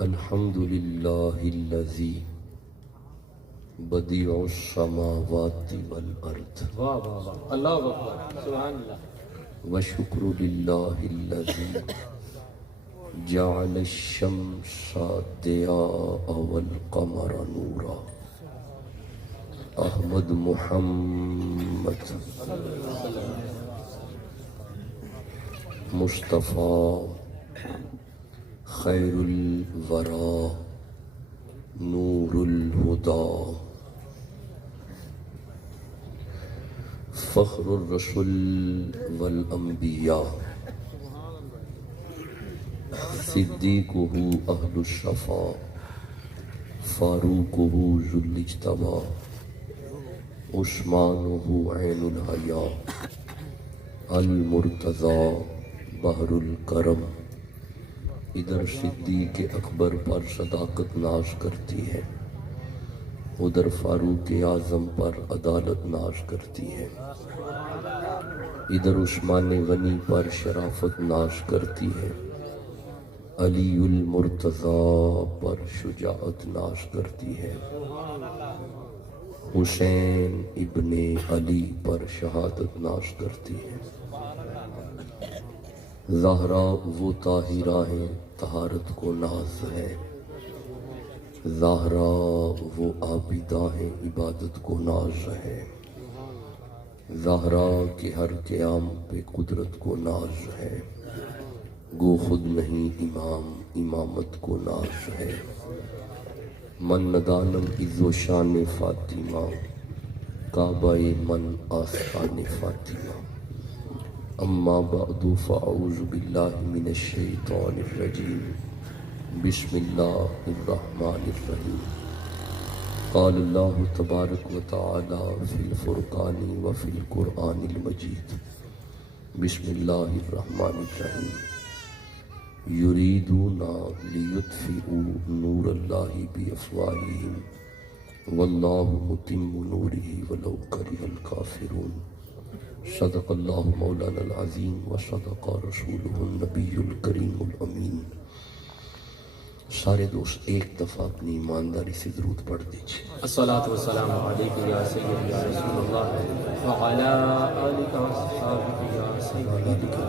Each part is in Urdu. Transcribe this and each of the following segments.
الحمد للہ الذی بدیع السماوات والارض واہ واہ واہ، اللہ اکبر، سبحان اللہ۔ وشکر للہ الذی جعل الشمس ضیاء والقمر نورا۔ احمد محمد مصطفیٰ خیر الورا نور الہدا فخر الرسل والانبیاء صدیقہ اہل الشفا فاروقہ ذو الاجتبا عثمانہ عین الحیا المرتضی بحر الکرم۔ ادھر صدیق اکبر پر صداقت ناز کرتی ہے، ادھر فاروق اعظم پر عدالت ناز کرتی ہے، ادھر عثمان غنی پر شرافت ناز کرتی ہے، علی المرتضی پر شجاعت ناز کرتی ہے، حسین ابن علی پر شہادت ناز کرتی ہے۔ زہرا وہ طاہرہ ہیں طہارت کو ناز ہے، زہرا وہ عابدہ ہیں عبادت کو ناز ہے، زہرا کے ہر قیام پہ قدرت کو ناز ہے، گو خود نہیں امام امامت کو ناز ہے۔ من ندانم عز و شان فاطمہ کعبہ من آستان فاطمہ۔ اما بعد فاعوذ باللہ من الشیطان الرجیم بسم اللہ الرحمن الرحیم۔ قال اللہ تبارک و تعالی فی الفرقان وفی القرآن المجید بسم اللہ الرحمن الرحیم۔ یریدون لیطفئوا نور اللہ بافواہہم واللہ متم نورہ ولو کرہ الکافرون۔ صدق اللہ مولانا العظیم وصدق رسولہ النبی الکریم الامین۔ سارے دوست ایک دفعہ اپنی ایمانداری سے درود پڑھ دیجئے۔ الصلاۃ والسلام علیک یا سیدی یا رسول اللہ وعلی آلک واصحابک یا سیدی یا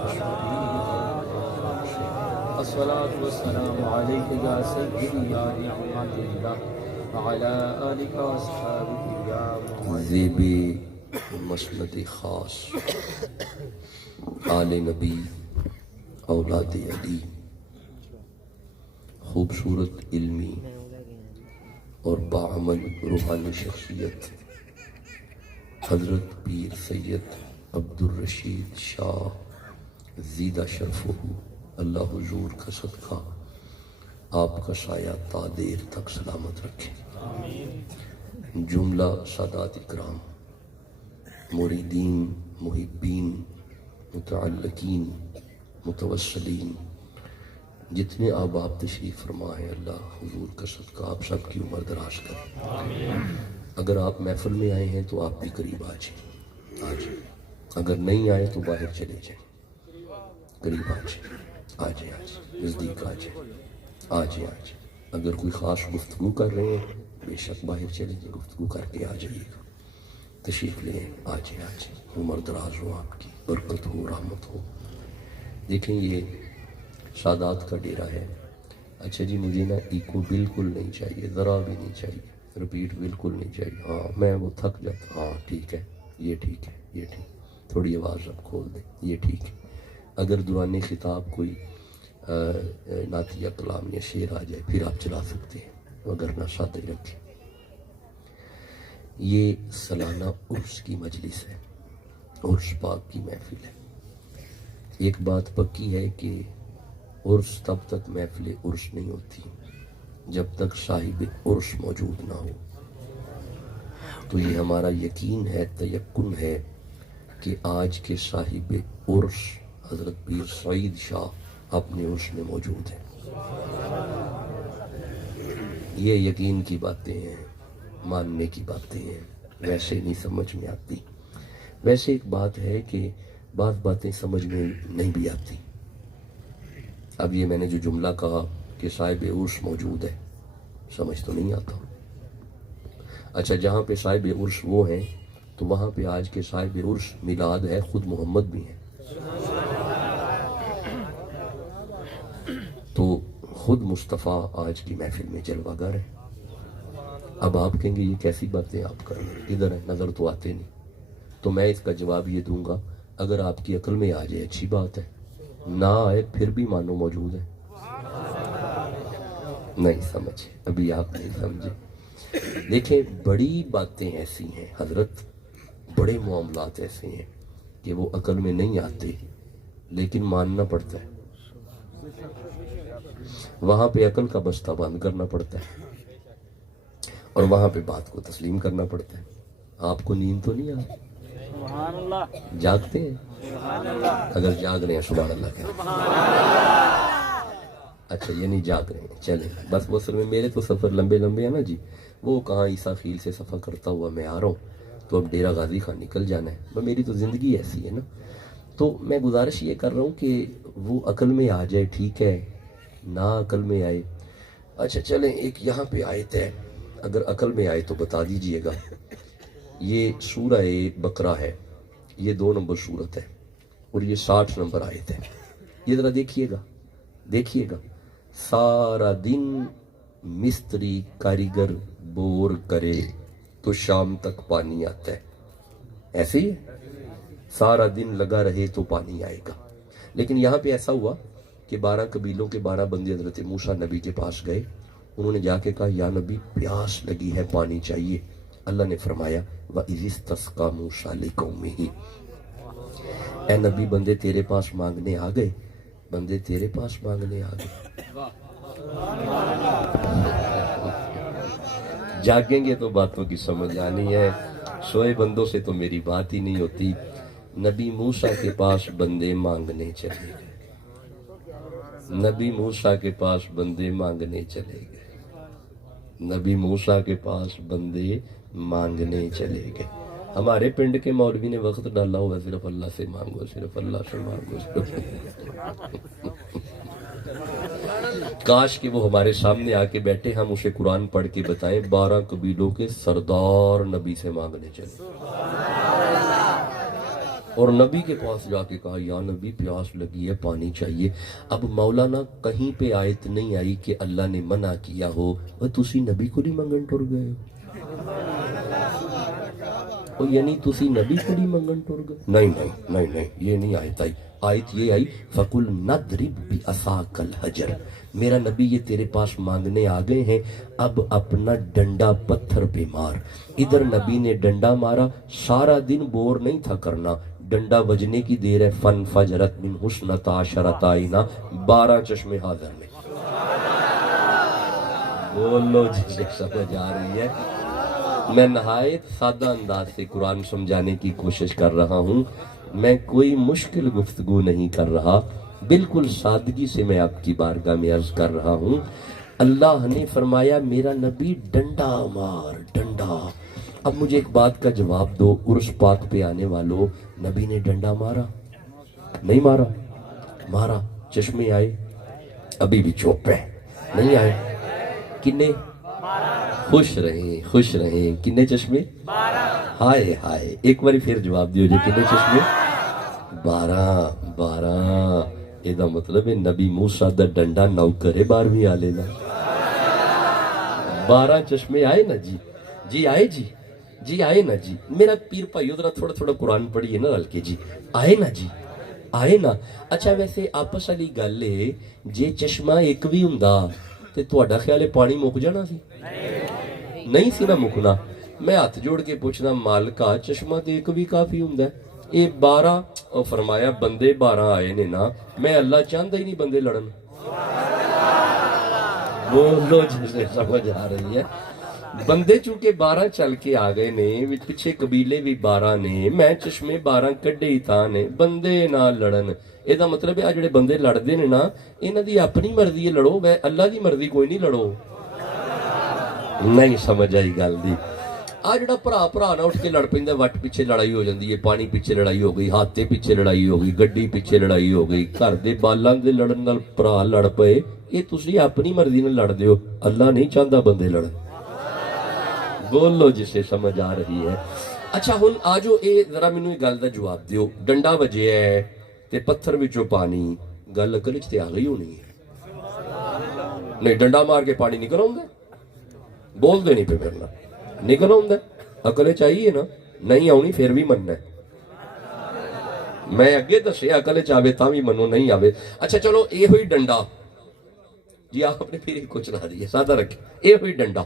الصلاۃ والسلام علیک یا سیدی یا نعمت اللہ وعلی آلک واصحابک یا زیب مسند خاص آل نبی اولاد علی، خوبصورت علمی اور باعمل روحانی شخصیت حضرت پیر سید عبدالرشید شاہ زیدہ شرفہ اللہ حضور کا صدقہ آپ کا سایہ تا دیر تک سلامت رکھے۔ جملہ سادات اکرام، مریدین، محبین، متعلقین، متوسلین، جتنے احباب تشریف فرما ہے، اللہ حضور کا صدقہ آپ سب کی عمر دراز کرے۔ اگر آپ محفل میں آئے ہیں تو آپ بھی قریب آ جائیں، اگر نہیں آئے تو باہر چلے جائیں، قریب آ جائیں، نزدیک آ جائیں۔ اگر کوئی خاص گفتگو کر رہے ہیں بے شک باہر چلے جائیں، گفتگو کر کے آ جائیے گا، تشریف لیں، آ جائیں، عمر دراز ہو، آپ کی برکت ہو، رحمت ہو۔ دیکھیں یہ سادات کا ڈیرہ ہے۔ اچھا جی، مجھے نا ایکو بالکل نہیں چاہیے، ذرا بھی نہیں چاہیے، رپیٹ بالکل نہیں چاہیے۔ ہاں میں وہ تھک جاتا، ہاں ٹھیک ہے، یہ ٹھیک ہے، یہ ٹھیک، تھوڑی آواز اب کھول دیں، یہ ٹھیک ہے۔ اگر دوران خطاب کوئی نعت یا کلام یا شعر آ جائے پھر آپ چلا سکتے ہیں، وگرنہ سادہ رکھیں۔ یہ سالانہ عرس کی مجلس ہے، عرس پاک کی محفل ہے۔ ایک بات پکی ہے کہ عرس تب تک محفل عرس نہیں ہوتی جب تک صاحب عرس موجود نہ ہو۔ تو یہ ہمارا یقین ہے، تیقن ہے کہ آج کے صاحب عرس حضرت پیر سعید شاہ اپنے عرس میں موجود ہیں۔ یہ یقین کی باتیں ہیں، ماننے کی باتیں ہیں، ویسے نہیں سمجھ میں آتی۔ ویسے ایک بات ہے کہ بعض باتیں سمجھ میں نہیں بھی آتی۔ اب یہ میں نے جو جملہ کہا کہ صاحب عرس موجود ہے؟ سمجھ تو نہیں آتا۔ اچھا جہاں پہ صاحب عرس وہ ہیں تو وہاں پہ آج کے صاحب عرس میلاد ہے، خود محمد بھی ہیں۔ تو خود مصطفیٰ آج کی محفل میں جلوہ گر ہے۔ اب آپ کہیں گے یہ کیسی باتیں آپ کر رہے ہیں، ادھر ہے، نظر تو آتے نہیں۔ تو میں اس کا جواب یہ دوں گا، اگر آپ کی عقل میں آ جائے اچھی بات ہے، نہ آئے پھر بھی مانو موجود ہے۔ نہیں سمجھے، ابھی آپ نہیں سمجھے۔ دیکھیں بڑی باتیں ایسی ہیں حضرت، بڑے معاملات ایسے ہیں کہ وہ عقل میں نہیں آتے لیکن ماننا پڑتا ہے۔ وہاں پہ عقل کا بستہ بند کرنا پڑتا ہے اور وہاں پہ بات کو تسلیم کرنا پڑتا ہے۔ آپ کو نیند تو نہیں آتی؟ سبحان اللہ، جاگتے ہیں؟ سبحان اللہ، اگر جاگ رہے ہیں سبحان اللہ کہیں۔ اچھا یہ نہیں جاگ رہے ہیں، چلیں بس وہ سر میں میرے تو سفر لمبے لمبے ہیں نا جی، وہ کہاں عیسیٰ خیل سے سفر کرتا ہوا میں آ رہا ہوں، تو اب ڈیرہ غازی خان نکل جانا ہے، میری تو زندگی ایسی ہے نا۔ تو میں گزارش یہ کر رہا ہوں کہ وہ عقل میں آ جائے ٹھیک ہے، نہ عقل میں آئے۔ اچھا چلیں ایک یہاں پہ آیت ہے، اگر عقل میں آئے تو بتا دیجئے گا۔ یہ سورہ بقرہ ہے، یہ 2 نمبر سورت ہے اور یہ 60 نمبر آیت ہے۔ یہ ذرا دیکھیے گا، دیکھیے گا۔ سارا دن مستری کاریگر بور کرے تو شام تک پانی آتا ہے، ایسے ہی ہے، سارا دن لگا رہے تو پانی آئے گا۔ لیکن یہاں پہ ایسا ہوا کہ 12 قبیلوں کے 12 بندے حضرت موسیٰ نبی کے پاس گئے، انہوں نے جا کے کہا یا نبی پیاس لگی ہے، پانی چاہیے۔ اللہ نے فرمایا وَإِذِ اسْتَسْقَىٰ مُوسَىٰ لِقَوْمِهِ، اے نبی بندے تیرے پاس مانگنے آ گئے، بندے تیرے پاس مانگنے آ گئے۔ جاگیں گے تو باتوں کی سمجھ آنی ہے، سوئے بندوں سے تو میری بات ہی نہیں ہوتی۔ نبی موسیٰ کے پاس بندے مانگنے چلے گئے، نبی موسیٰ کے پاس بندے مانگنے چلے گئے، نبی موسیٰ کے پاس بندے مانگنے چلے گئے۔ ہمارے پنڈ کے مولوی نے وقت ڈالا ہوا صرف اللہ سے مانگو، صرف اللہ سے مانگو، کاش کہ وہ ہمارے سامنے آ کے بیٹھے، ہم اسے قرآن پڑھ کے بتائیں 12 قبیلوں کے سردار نبی سے مانگنے چلے اور نبی کے پاس جا کے کہا یا نبی پیاس لگی ہے، پانی چاہیے۔ اب مولانا کہیں پہ آیت نہیں آئی کہ اللہ نے منع کیا ہو تسی نبی کو نہیں منگن ٹر گئے ہو، یعنی تسی نبی کو نہیں منگن ٹر گئے؟ نہیں نہیں نہیں نہیں، یہ نہیں آیت آئی۔ آیت یہ آئی فَقُلْ نَضْرِبْ بِعَصَاكَ الْحَجَرَ، میرا نبی یہ تیرے پاس مانگنے آ گئے ہیں، اب اپنا ڈنڈا پتھر پہ مار۔ ادھر نبی نے ڈنڈا مارا، سارا دن بور نہیں تھا کرنا، ڈنڈا بجنے کی دیر ہے، فن فجرت من حسنۃ عشرۃ عینا، 12 چشمے حاضر میں۔ بولو جسے سمجھ آ رہی ہے۔ میں نہایت سادہ انداز سے قرآن سمجھانے کی کوشش کر رہا ہوں، میں کوئی مشکل گفتگو نہیں کر رہا، بالکل سادگی سے میں آپ کی بارگاہ میں عرض کر رہا ہوں۔ اللہ نے فرمایا میرا نبی ڈنڈا مار، ڈنڈا۔ اب مجھے ایک بات کا جواب دو، عرس پاک پہ آنے والوں، نبی نے ڈنڈا مارا؟ نہیں مارا؟ مارا، چشمے آئے؟ ابھی بھی چوپ ہے، نہیں آئے؟ کنے؟ خوش رہیں، خوش رہیں، کنے چشمے؟ ہائے ہائے، ایک باری پھر جواب دیو جو کنے چشمے؟ 12۔ یہ دا مطلب ہے نبی موسیٰ دا ڈنڈا نوکر ہے 12ویں آلے نا۔ 12 چشمے آئے نا جی، جی آئے جی، جی آئے نا جی۔ میرا پیر بھائیو ذرا تھوڑا تھوڑا قرآن پڑھیے نا رل کے جی، آئے نا جی، آئے نا۔ اچھا ویسے آپس والی گل ہے، جے چشمہ ایک بھی ہوندا تے تہاڈا خیال ہے پانی مک جانا سی؟ نہیں سی نا مکنا۔ میں ہاتھ جوڑ کے پوچھنا مالکا چشمہ تے ایک بھی کافی ہوندا ہے، اے 12 اور فرمایا بندے 12 آئے نے نا، میں اللہ چاہتا ہی نہیں بندے لڑن۔ بولو جسے سمجھ آ رہی ہے۔ بندے چونکہ 12 چل کے آ گئے نے، پیچھے قبیلے بھی 12 نے، میں چشمے 12 کڈے ہی تھا نے، بندے نہ لڑن۔ یہ دا مطلب ہے جڑے بندے لڑدے نے نا، انہاں دی اپنی مرضی ہے لڑو، اللہ دی مرضی کوئی نہیں لڑو۔ نہیں سمجھ آئی گل دی۔ ਆ ਜਿਹੜਾ ਭਰਾ ਭਰਾ ਨਾਲ ਉੱਠ ਕੇ ਲੜ ਪੈਂਦਾ, ਵੱਟ ਪਿੱਛੇ ਲੜਾਈ ਹੋ ਜਾਂਦੀ ਹੈ, ਪਾਣੀ ਪਿੱਛੇ ਲੜਾਈ ਹੋ ਗਈ, ਹੱਥ ਦੇ ਪਿੱਛੇ ਲੜਾਈ ਹੋ ਗਈ, ਗੱਡੀ ਪਿੱਛੇ ਲੜਾਈ ਹੋ ਗਈ, ਘਰ ਦੇ ਬਾਲਾਂ ਦੇ ਲੜਨ ਨਾਲ ਭਰਾ ਲੜ ਪਏ, ਇਹ ਤੁਸੀਂ ਆਪਣੀ ਮਰਜ਼ੀ ਨਾਲ ਲੜਦੇ ਹੋ, ਅੱਲਾ ਨਹੀਂ ਚਾਹੁੰਦਾ ਬੰਦੇ ਲੜਨ। ਬੋਲੋ ਜਿਸੇ ਸਮਝ ਆ ਰਹੀ ਹੈ। ਅੱਛਾ ਹੁਣ ਆ ਜਾਓ, ਇਹ ਜ਼ਰਾ ਮੈਨੂੰ ਇਹ ਗੱਲ ਦਾ ਜਵਾਬ ਦਿਓ, ਡੰਡਾ ਵੱਜਿਆ ਹੈ ਤੇ ਪੱਥਰ ਵਿੱਚੋਂ ਪਾਣੀ, ਗੱਲ ਅਕਲ 'ਚ ਤੇ ਆ ਗਈ ਹੋਣੀ ਹੈ। ਨਹੀਂ, ਡੰਡਾ ਮਾਰ ਕੇ ਪਾਣੀ ਨਿਕਲ ਆਉਂਦਾ, ਬੋਲਦੇ ਨਹੀਂ ਪਏ ਮੇਰੇ ਨਾਲ, ਨਿਕਲ ਆਉਂਦਾ, ਅਕਲ ਚਾਹੀਏ ਨਾ, ਨਹੀਂ ਆਉਣੀ ਫਿਰ ਵੀ ਮੰਨਣਾ। ਮੈਂ ਅੱਗੇ ਦੱਸਿਆ ਅਕਲ ਚ ਆਵੇ ਤਾਂ ਵੀ ਮੰਨੋ, ਨਹੀਂ ਆਵੇ। ਅੱਛਾ ਚਲੋ ਇਹੋ ਹੀ ਡੰਡਾ ਜੀ ਆਪਨੇ ਫਿਰ ਕੁਛ ਨਾ ਦੀ ਸਾਦਾ ਰੱਖੇ, ਇਹੋ ਹੀ ਡੰਡਾ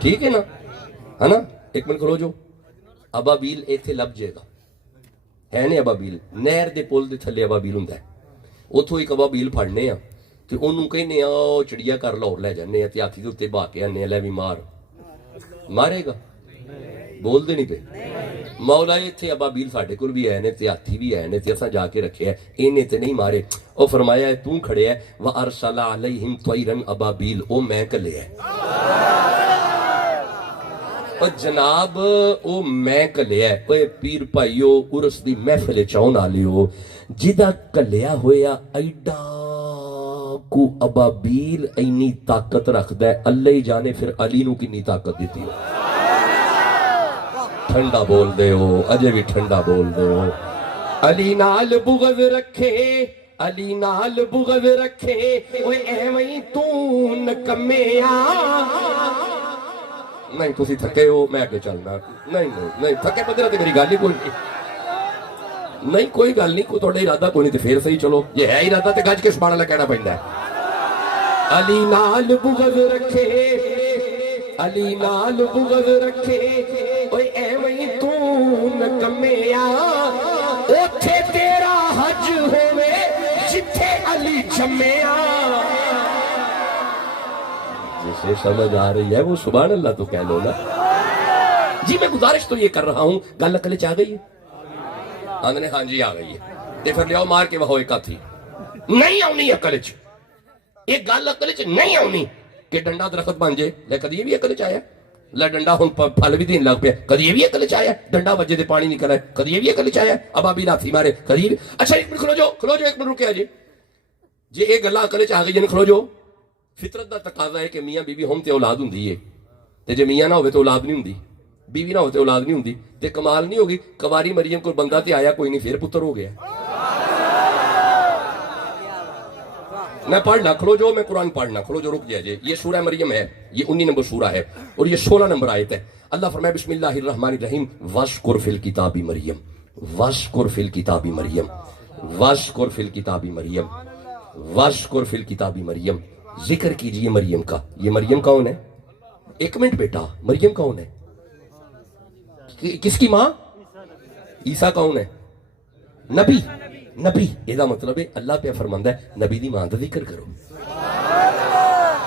ٹھیک ہے نا ایک منٹ کھلو جو ابابیل ایتھے لب جائے گا ہے نے ابابیل نہر دے پل دے تھلے ابابیل ہوندا ہے اتھوں ایک ابابیل پھڑنے تے اونوں کہنے چڑیا کر لاہور لے جانے تے ہاتھی دے اتتے بھا کے آنے لے بھی مارے گا بول دے نہیں پہ مولا اتنے ابابیل ساڈے کول بھی آئے نے تے ہاتھی بھی آئے نے تے اساں جا کے رکھے انہیں تے نہیں مارے او فرمایا تو کھڑے ہے وَأَرْسَلَ عَلَيْهِمْ طَيْرًا أَبَابِيلَ او میں کلے ہے اور جناب او میں کلیا ہے اوے پیر بھائیو عرس دی محفل چاؤن آلیو جدہ کلیا ہویا ایڈا کو ابابیل اینی طاقت رکھ دے اللہ ہی جانے پھر علی نو کنی طاقت دیتی ہو ٹھنڈا بول دے ہو اجے بھی ٹھنڈا بول دے ہو علی نال بغض رکھے علی نال بغض رکھے اوے ایویں تو نکمیا نہیں تسی تھکے ہو میں آگے چلنا نہیں تھکے بندرہ تے میری گالی کوئی نہیں کوئی گل نہیں کوئی توڑے ارادہ کوئی نہیں تے پھر صحیح چلو یہ ہے ارادہ تے گج کے سبحان اللہ کہنا پہندا ہے علی نال بغض رکھے علی نال بغض رکھے اوے ایویں تو نکمیا اوتھے تیرا حج ہوے جتھے علی جمیا جسے سمجھ آ رہی ہے وہ سبحان اللہ تو کہہ لو نا جی میں گزارش تو یہ کر رہا ہوں گل عقل چ آ گئی ہے آندھنے ہاں جی آ گئی ہے تے پھر لیاؤ مار کے وہ ایک تھی نہیں آنی عقل چ یہ گل عقل چ نہیں آنی کہ ڈنڈا درخت بن جائے لے کدی یہ بھی عقل چ آیا لے ڈنڈا ہن پھل بھی دین لگ پیا کدی یہ بھی عقل چ آیا ڈنڈا بجے تے پانی نکل ہے کدی یہ بھی عقل چ آیا ابابیل ہاتھی مارے کدی اچھا ایک منٹ کھلو جو ایک منٹ رکیا جی یہ گلاں عقل چ آ گئی کھلو جو فطرت دا تقاضا ہے کہ میاں بیوی ہم تے اولاد ہوندی ہے تے جے میاں نہ ہوے تے اولاد نہیں ہوندی بیوی نہ ہو تے اولاد نہیں ہوندی تے کمال نہیں ہوگی کواری مریم کو بندہ تے آیا کوئی نہیں پھر پتر ہو گیا میں پڑھنا کھلو جو میں قرآن پڑھنا کھلو جو رک جائے یہ سورہ مریم ہے یہ 19 نمبر سورہ ہے اور یہ 16 نمبر آیت ہے اللہ فرمائے بسم اللہ الرحمن الرحیم وَاشْكُرْ فِي الْكِتَابِ مریم وَاشْكُرْ فِي الْكِتَابِ مریم وَاشْكُرْ فِي الْكِتَابِ مریم وَاشْكُرْ فِي الْكِتَابِ مریم ذکر کیجئے مریم کا یہ مریم کون ہے ایک منٹ بیٹا مریم کون ہے کس کی ماں عیسیٰ کون ہے نبی یہ مطلب ہے اللہ پہ فرماندہ ہے نبی دی ماں دا ذکر کرو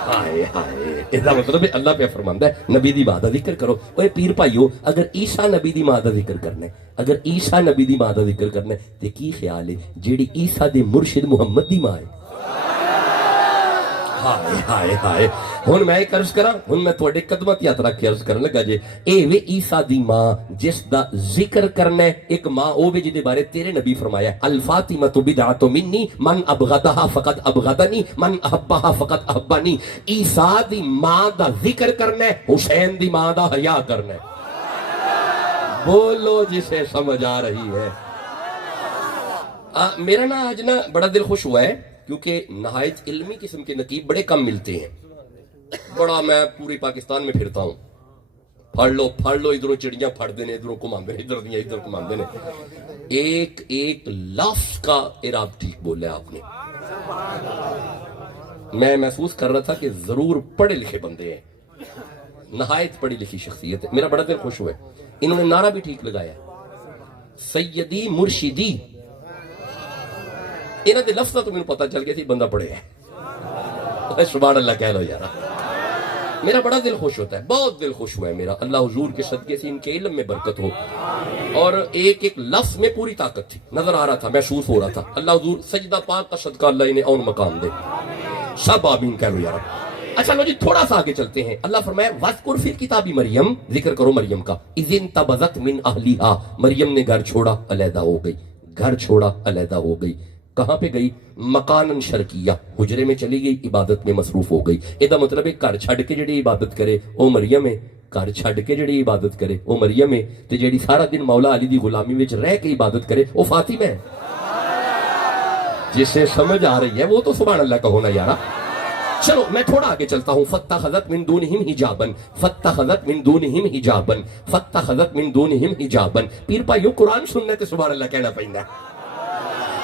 ہائے یہ مطلب ہے اللہ پہ فرماندہ ہے نبی دی ماں دا ذکر کرو اوے پیر بھائیو اگر عیسیٰ نبی دی ماں دا ذکر کرنا ہے اگر عیسیٰ نبی دی ماں دا ذکر کرنا ہے تے کی خیال ہے جیڑی عیسیٰ دے مرشد محمد دی ماں ہے ہائے ہن میں ایک عرض کراں ہن میں تواڈے قدماں تے ہاتھ رکھ کے عرض کرن لگا جے اے وے عیسیٰ دی ماں جس دا ذکر کرنا ہے ایک ماں او وے جے بارے تیرے نبی فرمایا الفاطمہ بدعۃ منی من ابغضها فقط ابغضنی من احبها فقط احبنی عیسیٰ دی ماں دا ذکر کرنا ہے حسین دی ماں دا حیا کرنا ہے بولو جسے سمجھ آ رہی ہے میرا نا آج نا بڑا دل خوش ہوا ہے کیونکہ نہایت علمی قسم کے نقیب بڑے کم ملتے ہیں بڑا میں پوری پاکستان میں پھرتا ہوں پھڑ لو ادھروں چڑیاں پھڑ دینے ادھروں کماندے ادھر دیاں ادھر کماندے نے ایک لفظ کا اعراب ٹھیک بولا آپ نے میں محسوس کر رہا تھا کہ ضرور پڑھے لکھے بندے ہیں نہایت پڑھی لکھی شخصیت ہے میرا بڑا دل خوش ہوا ہے انہوں نے نعرہ بھی ٹھیک لگایا سیدی مرشدی انہاں دے لفظ تو مجھے پتہ چل گیا تھی بندہ پڑھے ہے سبحان اللہ کہہ لو یار میرا بڑا دل خوش ہوتا ہے بہت دل خوش ہوا ہے میرا اللہ حضور کے صدقے سے ان کے علم میں برکت ہو اور ایک لفظ میں پوری طاقت تھی نظر آ رہا تھا محسوس ہو رہا تھا اللہ حضور سجدہ پاک کا صدقہ اللہ انہیں اور مقام دے سب آمین کہہ لو یار اچھا لو جی تھوڑا سا آگے چلتے ہیں اللہ فرمایا وَذْكُرْ فِي الْكِتَابِ مریم ذکر کرو مریم کا اِذِ انْتَبَذَتْ مِنْ أَهْلِهَا مریم نے گھر چھوڑا علیحدہ ہو گئی گھر چھوڑا علیحدہ ہو گئی کہاں پہ گئی مکانن شرکیہ حجرے میں چلی گئی عبادت میں مصروف ہو گئی یہ مطلب ہے گھر چھڑ کے جڑی عبادت کرے او مریم ہے گھر چھڑ کے جڑی عبادت کرے او مریم ہے تے جڑی سارا دن مولا علی دی غلامی وچ رہ کے عبادت کرے او فاطمہ ہے جسے سمجھ آ رہی ہے وہ تو سبحان اللہ کہو نا یارا چلو میں تھوڑا آگے چلتا ہوں فَاتَّخَذَتْ مِن دُونِهِمْ حِجَابًا فَاتَّخَذَتْ مِن دُونِهِمْ حِجَابًا فَاتَّخَذَتْ مِن دُونِهِمْ حِجَابًا پیر بھائیو قرآن سننے تے سبحان اللہ کہنا پہندا ہے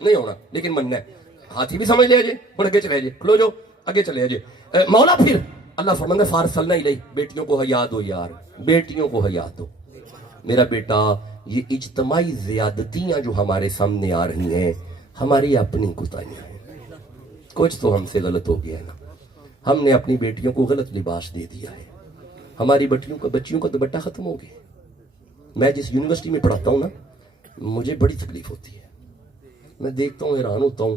نہیں ہونا لیکن مننا ہے. ہاتھی بھی سمجھ لے جی, ہوں اگے چلے جی, کھلو جو اگے چلے جی. مولا پھر اللہ فرماتا ہے فارسلنا الیہ, بیٹیوں کو حیا دو یار, بیٹیوں کو حیا دو. میرا بیٹا یہ اجتماعی زیادتیاں جو ہمارے سامنے آ رہی ہیں ہماری اپنی کوتاہیاں ہیں. کچھ تو ہم سے غلط ہو گیا ہے نا, ہم نے اپنی بیٹیوں کو غلط لباس دے دیا ہے. ہماری بچیوں کا دوپٹہ ختم ہو گیا. میں جس یونیورسٹی میں پڑھاتا ہوں نا, مجھے بڑی تکلیف ہوتی ہے. میں دیکھتا ہوں, حیران ہوتا ہوں,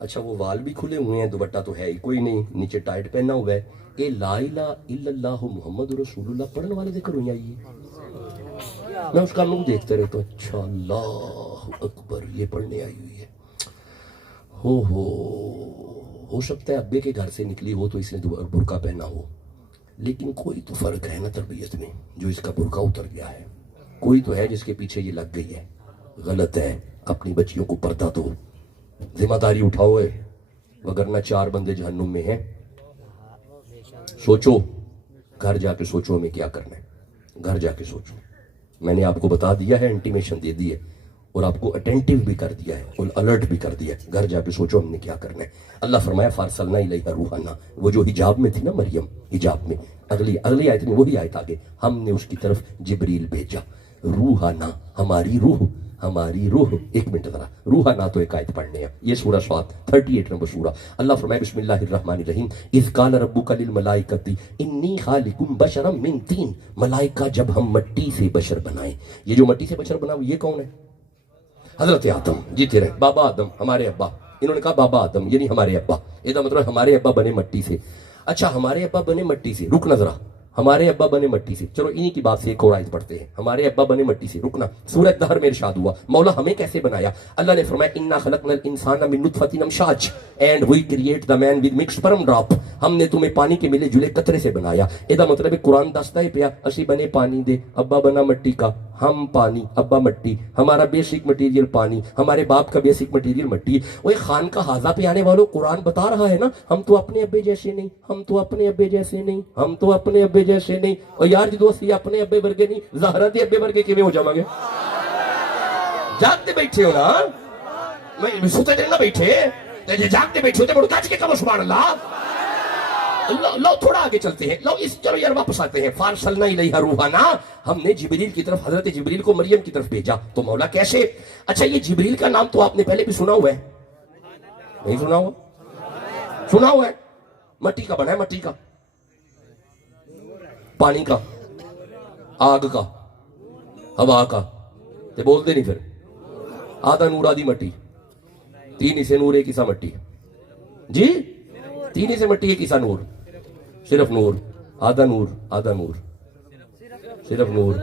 اچھا وہ وال بھی کھلے ہوئے ہیں, دوپٹہ تو ہے ہی کوئی نہیں, نیچے ٹائٹ پہنا ہوا ہے. اے لا الہ الا اللہ محمد رسول اللہ پڑھنے والے دیکھ روئی آئی ہے. میں اس کا منہ دیکھتے رہتا ہوں, اچھا اللہ اکبر یہ پڑھنے آئی ہوئی ہے. ہو سکتا ہے ابے کے گھر سے نکلی ہو تو اس نے برقع پہنا ہو, لیکن کوئی تو فرق ہے نا تربیت میں, جو اس کا برقع اتر گیا ہے. کوئی تو ہے جس کے پیچھے یہ لگ گئی ہے. غلط ہے. اپنی بچیوں کو پردہ دو, ذمہ داری اٹھاؤ ہے, وگرنہ 4 بندے جہنم میں ہیں. سوچو, گھر جا کے سوچو ہمیں کیا کرنا ہے. گھر جا کے سوچو. میں نے آپ کو بتا دیا ہے, انٹیمیشن دے دی ہے, اور آپ کو اٹینٹیو بھی کر دیا ہے اور الرٹ بھی کر دیا ہے. گھر جا کے سوچو ہم نے کیا کرنا ہے. اللہ فرمایا فارسلنا الیہ روحنا, وہ جو حجاب میں تھی نا مریم, حجاب میں, اگلی آیت میں وہی آیت آگے, ہم نے اس کی طرف جبریل بھیجا. روحنا, ہماری روح, ہماری روح. ایک منٹ ذرا, روحنا تو ایک آیت پڑھنے ہیں. یہ سورہ صاد 38 نمبر سورہ. اللہ فرمائے بسم اللہ الرحمن الرحیم, اذ قال ربک للملائکۃ انی خالق بشرا من طین. ملائکہ جب ہم مٹی سے بشر بنائیں, یہ جو مٹی سے بشر بنا یہ کون ہے؟ حضرت آدم. جیتے رہے, بابا آدم, ہمارے ابا. انہوں نے کہا بابا آدم یعنی ہمارے ابا, یہ مطلب ہمارے ابا بنے مٹی سے. اچھا ہمارے ابا بنے مٹی سے, رکنا ذرا, ہمارے ابا بنے مٹی سے. چلو انہی کی بات سے ایک اور آیت پڑھتے ہیں. ہمارے ابا بنے مٹی سے, رکنا. سورہ دہر میں ارشاد ہوا, مولا ہمیں کیسے بنایا؟ اللہ نے فرمایا انا خلقنا الانسان من نطفۃ امشاج and we create the man with mixed sperm drop. ہم نے تمہیں پانی کے ملے جلے قطرے سے بنایا. یہ مطلب ہے قرآن دستا ہے پیا اسی بنے پانی دے, ابا بنا مٹی کا, ہم پانی, ابا مٹی. ہمارا بیسک مٹیریل پانی, ہمارے باپ کا بیسک مٹیریل مٹی. وہ خان کا حاضہ پہ آنے والوں قرآن بتا رہا ہے نا, ہم تو اپنے ابے جیسے نہیں, ہم تو اپنے ابے جیسے نہیں, ہم تو اپنے ابے جیسے نہیں. اور یار جدو اسی اپنے ابے ورگے نہیں, زہرا دے ابے ورگے کیویں ہو جاواں گے؟ جاگتے بیٹھے ہو نا, میں سوتے دے نہ بیٹھے, جاگتے بیٹھے ہو تے بڑو کچ کے کہو سبحان اللہ. لو تھوڑا آگے چلتے ہیں, لو چلو یار واپس آتے ہیں. فارسلنا الیہ روحنا, ہم نے جبریل کی طرف, حضرت جبریل کو مریم کی طرف بھیجا. تو مولا کیسے؟ اچھا یہ جبریل کا نام تو آپ نے پہلے بھی سنا ہوا ہے, نہیں سنا ہوا؟ سنا ہوا ہے. مٹی کا بنا ہے, مٹی کا, پانی کا, آگ کا, ہوا کا, تے بولتے نہیں پھر. آدھا نور آدھی مٹی, 3 حصے نور 1 حصہ مٹی. جی 3 حصے مٹی 1 حصہ نور, صرف نور, آدھا نور, آدھا نور, صرف نور,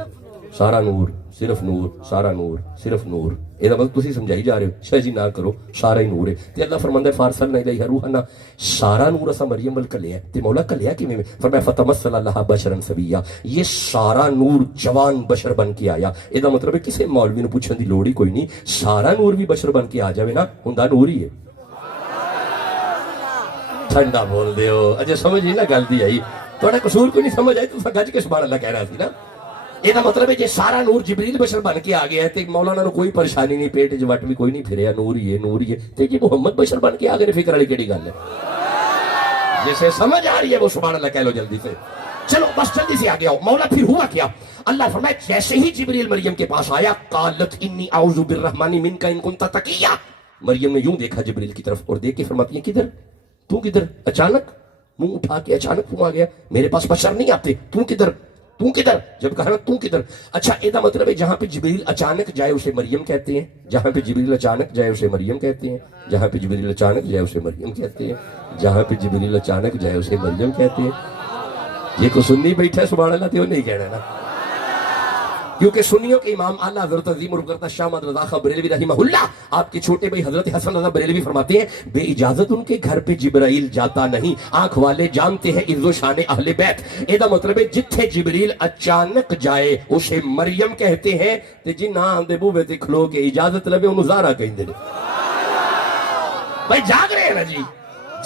سارا نور, صرف نور, سارا نور, صرف نور. یہ مطلب تسی سمجھائی جا رہے ہو, شاہ جی نہ کرو, سارا ہی نور ہے. تے اللہ فرماندا ہے فارسلنا الیہ روحنا, سارا نور اسا مریم ول کلیا. تے مولا کلیا کیویں؟ فرمایا فتمثل لها بشرا سویا, یہ سارا نور جوان بشر بن کے آیا. یہ مطلب ہے کسی مولوی نو پوچھن دی لوڑ ہی کوئی نہیں, سارا نور بھی بشر بن کے آ جاوے نا, ہوندا نور ہی ہے. ٹھنڈا بول دے ہو, اجے سمجھ نہیں نا گل دی آئی, تھوڑا قصور کوئی نہیں سمجھ آئی تو گج کے سبحان اللہ کہہ رہا سی نا. یہ مطلب ہے جی سارا نور جبریل بشر بن کے آ گیا ہے, تے مولانا نو کوئی پریشانی نہیں, پیٹ وٹ بھی کوئی نہیں پھریا, نور ہی ہے, نور ہی ہے. تے جی محمد بشر بن کے آ گئے, فکر والی کیڑی گل ہے؟ جسے سمجھ آ رہی ہے وہ سبحان اللہ کہہ لو جلدی سے. چلو بس جلدی سے آگے آؤ. مولا پھر ہوا کیا؟ اللہ فرمائے جیسے ہی جبریل مریم کے پاس آیا, قالت انی اعوذ بالرحمن منک ان کنت تقیا. مریم نے یوں دیکھا جبریل کی طرف اور دیکھ کے فرماتی ہے کدھر تو, کدھر؟ اچانک منہ اٹھا کے اچانک تو آ گیا, میرے پاس بشر نہیں آتے, تو کدھر, تو کدھر؟ جب کہا نا تو کدھر. اچھا یہ مطلب ہے جہاں پہ جبریل اچانک جائے اسے مریم کہتے ہیں, جہاں پہ جبریل اچانک جائے اسے مریم کہتے ہیں, جہاں پہ جبریل اچانک جائے اسے مریم کہتے ہیں, جہاں پہ جبریل اچانک جائے اسے مریم کہتے ہیں. یہ کو سنی بیٹھا ہے سبحان اللہ, تو نہیں کہنا نا, کیونکہ سنیوں کے امام اعلیٰ حضرت عظیم القدر شاہ محمد رضا خان بریلوی رحمہ اللہ, آپ کے چھوٹے بھائی حضرت حسن رضا بریلوی فرماتے ہیں بے اجازت ان کے گھر پہ جبرائیل جاتا نہیں, آنکھ والے جانتے ہیں عز و شان اہل بیت. ایدا مطلب ہے جتھے جبریل اچانک جائے اسے مریم کہتے ہیں, تے جنہ آندے بوے تے کھلو کے اجازت لبے انہوں زارا کہیں دے. بھائی جاگ رہے ہیں نا جی,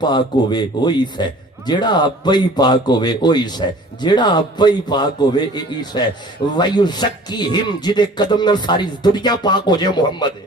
ਪਾਕ ਹੋਵੇ ਉਹ ਈਸ ਹੈ, ਜਿਹੜਾ ਆਪਾ ਹੀ ਪਾਕ ਹੋਵੇ ਉਹ ਈਸ ਹੈ, ਜਿਹੜਾ ਆਪਾ ਹੀ ਪਾਕ ਹੋਵੇ ਇਹ ਈਸ ਹੈ। ਵਯੁਜ਼ੱਕੀਹਿਮ ਜਿਹਦੇ ਕਦਮ ਨਾਲ ਸਾਰੀ ਦੁਨੀਆ ਪਾਕ ਹੋ ਜਾਏ ਮੁਹੰਮਦ ਹੈ।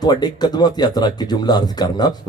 ਤੁਹਾਡੇ ਕਦਮਾਂ ਤੇ ਹੱਥ ਰੱਖ ਕੇ ਜੁਮਲਾ ਅਰਜ਼ ਕਰਨਾ।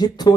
ਜਿੱਥੋਂ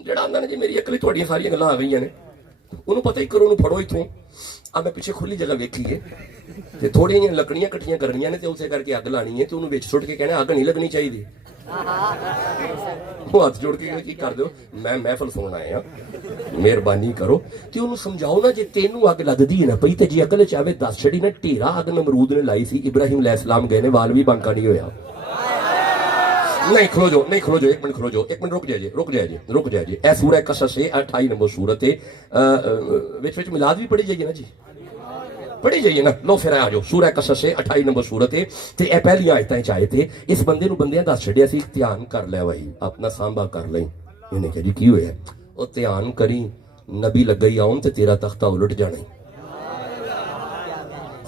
ਜਿਹੜਾ ਆਂਦਾ ਨੇ ਜੀ ਮੇਰੀ ਅਕਲ ਤੁਹਾਡੀਆਂ ਸਾਰੀਆਂ ਗੱਲਾਂ ਆ ਗਈਆਂ ਨੇ, ਉਹਨੂੰ ਪਤਾ ਹੀ ਕਰੋ, ਉਹਨੂੰ ਫੜੋ ਇੱਥੋਂ। ਆ ਮੈਂ ਪਿੱਛੇ ਖੁੱਲੀ ਜਗ੍ਹਾ ਵੇਖੀ ਏ ਤੇ ਥੋੜੀਆਂ ਜਿਹੀਆਂ ਲੱਕੜੀਆਂ ਇਕੱਠੀਆਂ ਕਰਨੀਆਂ ਨੇ ਤੇ ਉਸੇ ਕਰਕੇ ਅੱਗ ਲਾਣੀ ਹੈ ਤੇ ਉਹਨੂੰ ਵਿੱਚ ਸੁੱਟ ਕੇ ਕਹਿਣਾ ਅੱਗ ਨਹੀਂ ਲੱਗਣੀ ਚਾਹੀਦੀ। ਉਹ ਹੱਥ ਜੋੜ ਕੇ ਕੀ ਕਰ ਦਿਓ, ਮੈਂ ਮਹਿਫਲ ਸੁਣਨ ਆਇਆ, ਮਿਹਰਬਾਨੀ ਕਰੋ ਤੇ ਉਹਨੂੰ ਸਮਝਾਓ ਨਾ ਜੇ ਤੈਨੂੰ ਅੱਗ ਲੱਗਦੀ ਹੈ ਨਾ ਪਈ ਤੇ ਜੇ ਅਕਲ ਚ ਆਵੇ ਦੱਸ ਛੜੀ ਨਾ। ਢੇਰਾ ਅੱਗ ਨਮਰੂਦ ਨੇ ਲਾਈ ਸੀ, ਇਬਰਾਹੀਮ ਅਲੈਹਿਸਲਾਮ ਗਏ ਨੇ, ਵਾਲ ਵੀ ਬਾਂਕਾ ਨਹੀਂ ਹੋਇਆ। نہیں کھلو جو نہیں کھلو جو ایک منٹ کھلو جو ایک منٹ رک جائے جی اے سورہ قصص سے 28 نمبر سورت ہے وچ میلاد بھی پڑھی جائیے نا جی پڑھی جائیے نا لو پھر آ جاؤ سورہ قصص سے 28 نمبر سورت ہے تے اے پہلی آیتاں چ آئے تھے اس بندے نو بندیاں دس چھڈیا سی دھیان کر لے بھائی اپنا سانبا کر لیں انہیں کہا جی کی ہویا او دھیان کری نبی لگئی آؤں تے تیرا تختہ الٹ جانا ہی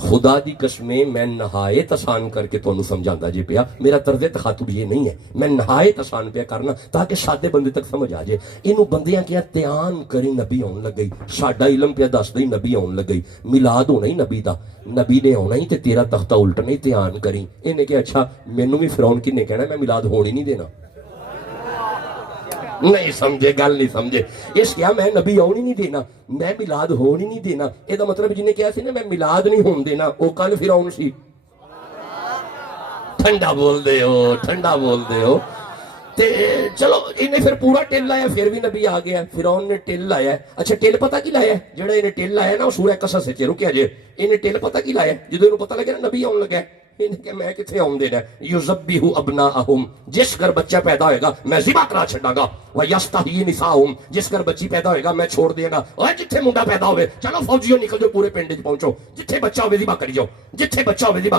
خدا دی قسمیں میں نہایت آسان کر کے تانوں سمجھاندا جی پیا میرا طرز تخاطب یہ نہیں ہے میں نہایت آسان پیا کرنا تاکہ سادے بندے تک سمجھ آ جائے اینو بندیاں کیا دھیان کری نبی آن لگ گئی ساڈا علم پیا دس دئی نبی آن لگ گئی میلاد ہونا ہی نبی دا نبی نے آنا ہی تے تیرا تختہ الٹنا ہی دھیان کری انہیں کہ اچھا مینوں بھی فرعون کنے کہنا میں میلاد ہون ہی نہیں دینا نہیں سمجھے گل نہیں سمجھے اس کیا میں نبی آن ہی نہیں دینا میں میلاد ہون ہی نہیں دینا یہ دا مطلب جنہیں کیا سی نا میں میلاد نہیں ہون دینا وہ کل فرعون سی ٹھنڈا بول دے ہو تے چلو انہیں پھر پورا ٹل لایا پھر بھی نبی آ گیا فرعون نے ٹل لایا اچھا ٹل پتہ کی لایا جڑا انہیں ٹل لایا نا سورہ قصص سے رکیا جے انہیں ٹل پتہ کی لایا جدو انہوں پتہ لگے نا نبی آن لگا انہیں کہ میں کتھے آن دینا یُذَبِّحُ أَبْنَاءَهُمْ جس گھر بچہ پیدا ہوئے گا میں ذبح کرا چھڑا گا وَيَسْتَحْيِي نِسَاءَهُمْ جس گھر بچی پیدا ہوئے گا میں چھوڑ دیا گا اور جتھے منڈا پیدا ہوئے چلو فوجیوں نکل جو پورے پنڈ پہنچو جتھے بچہ ہوئے ذبح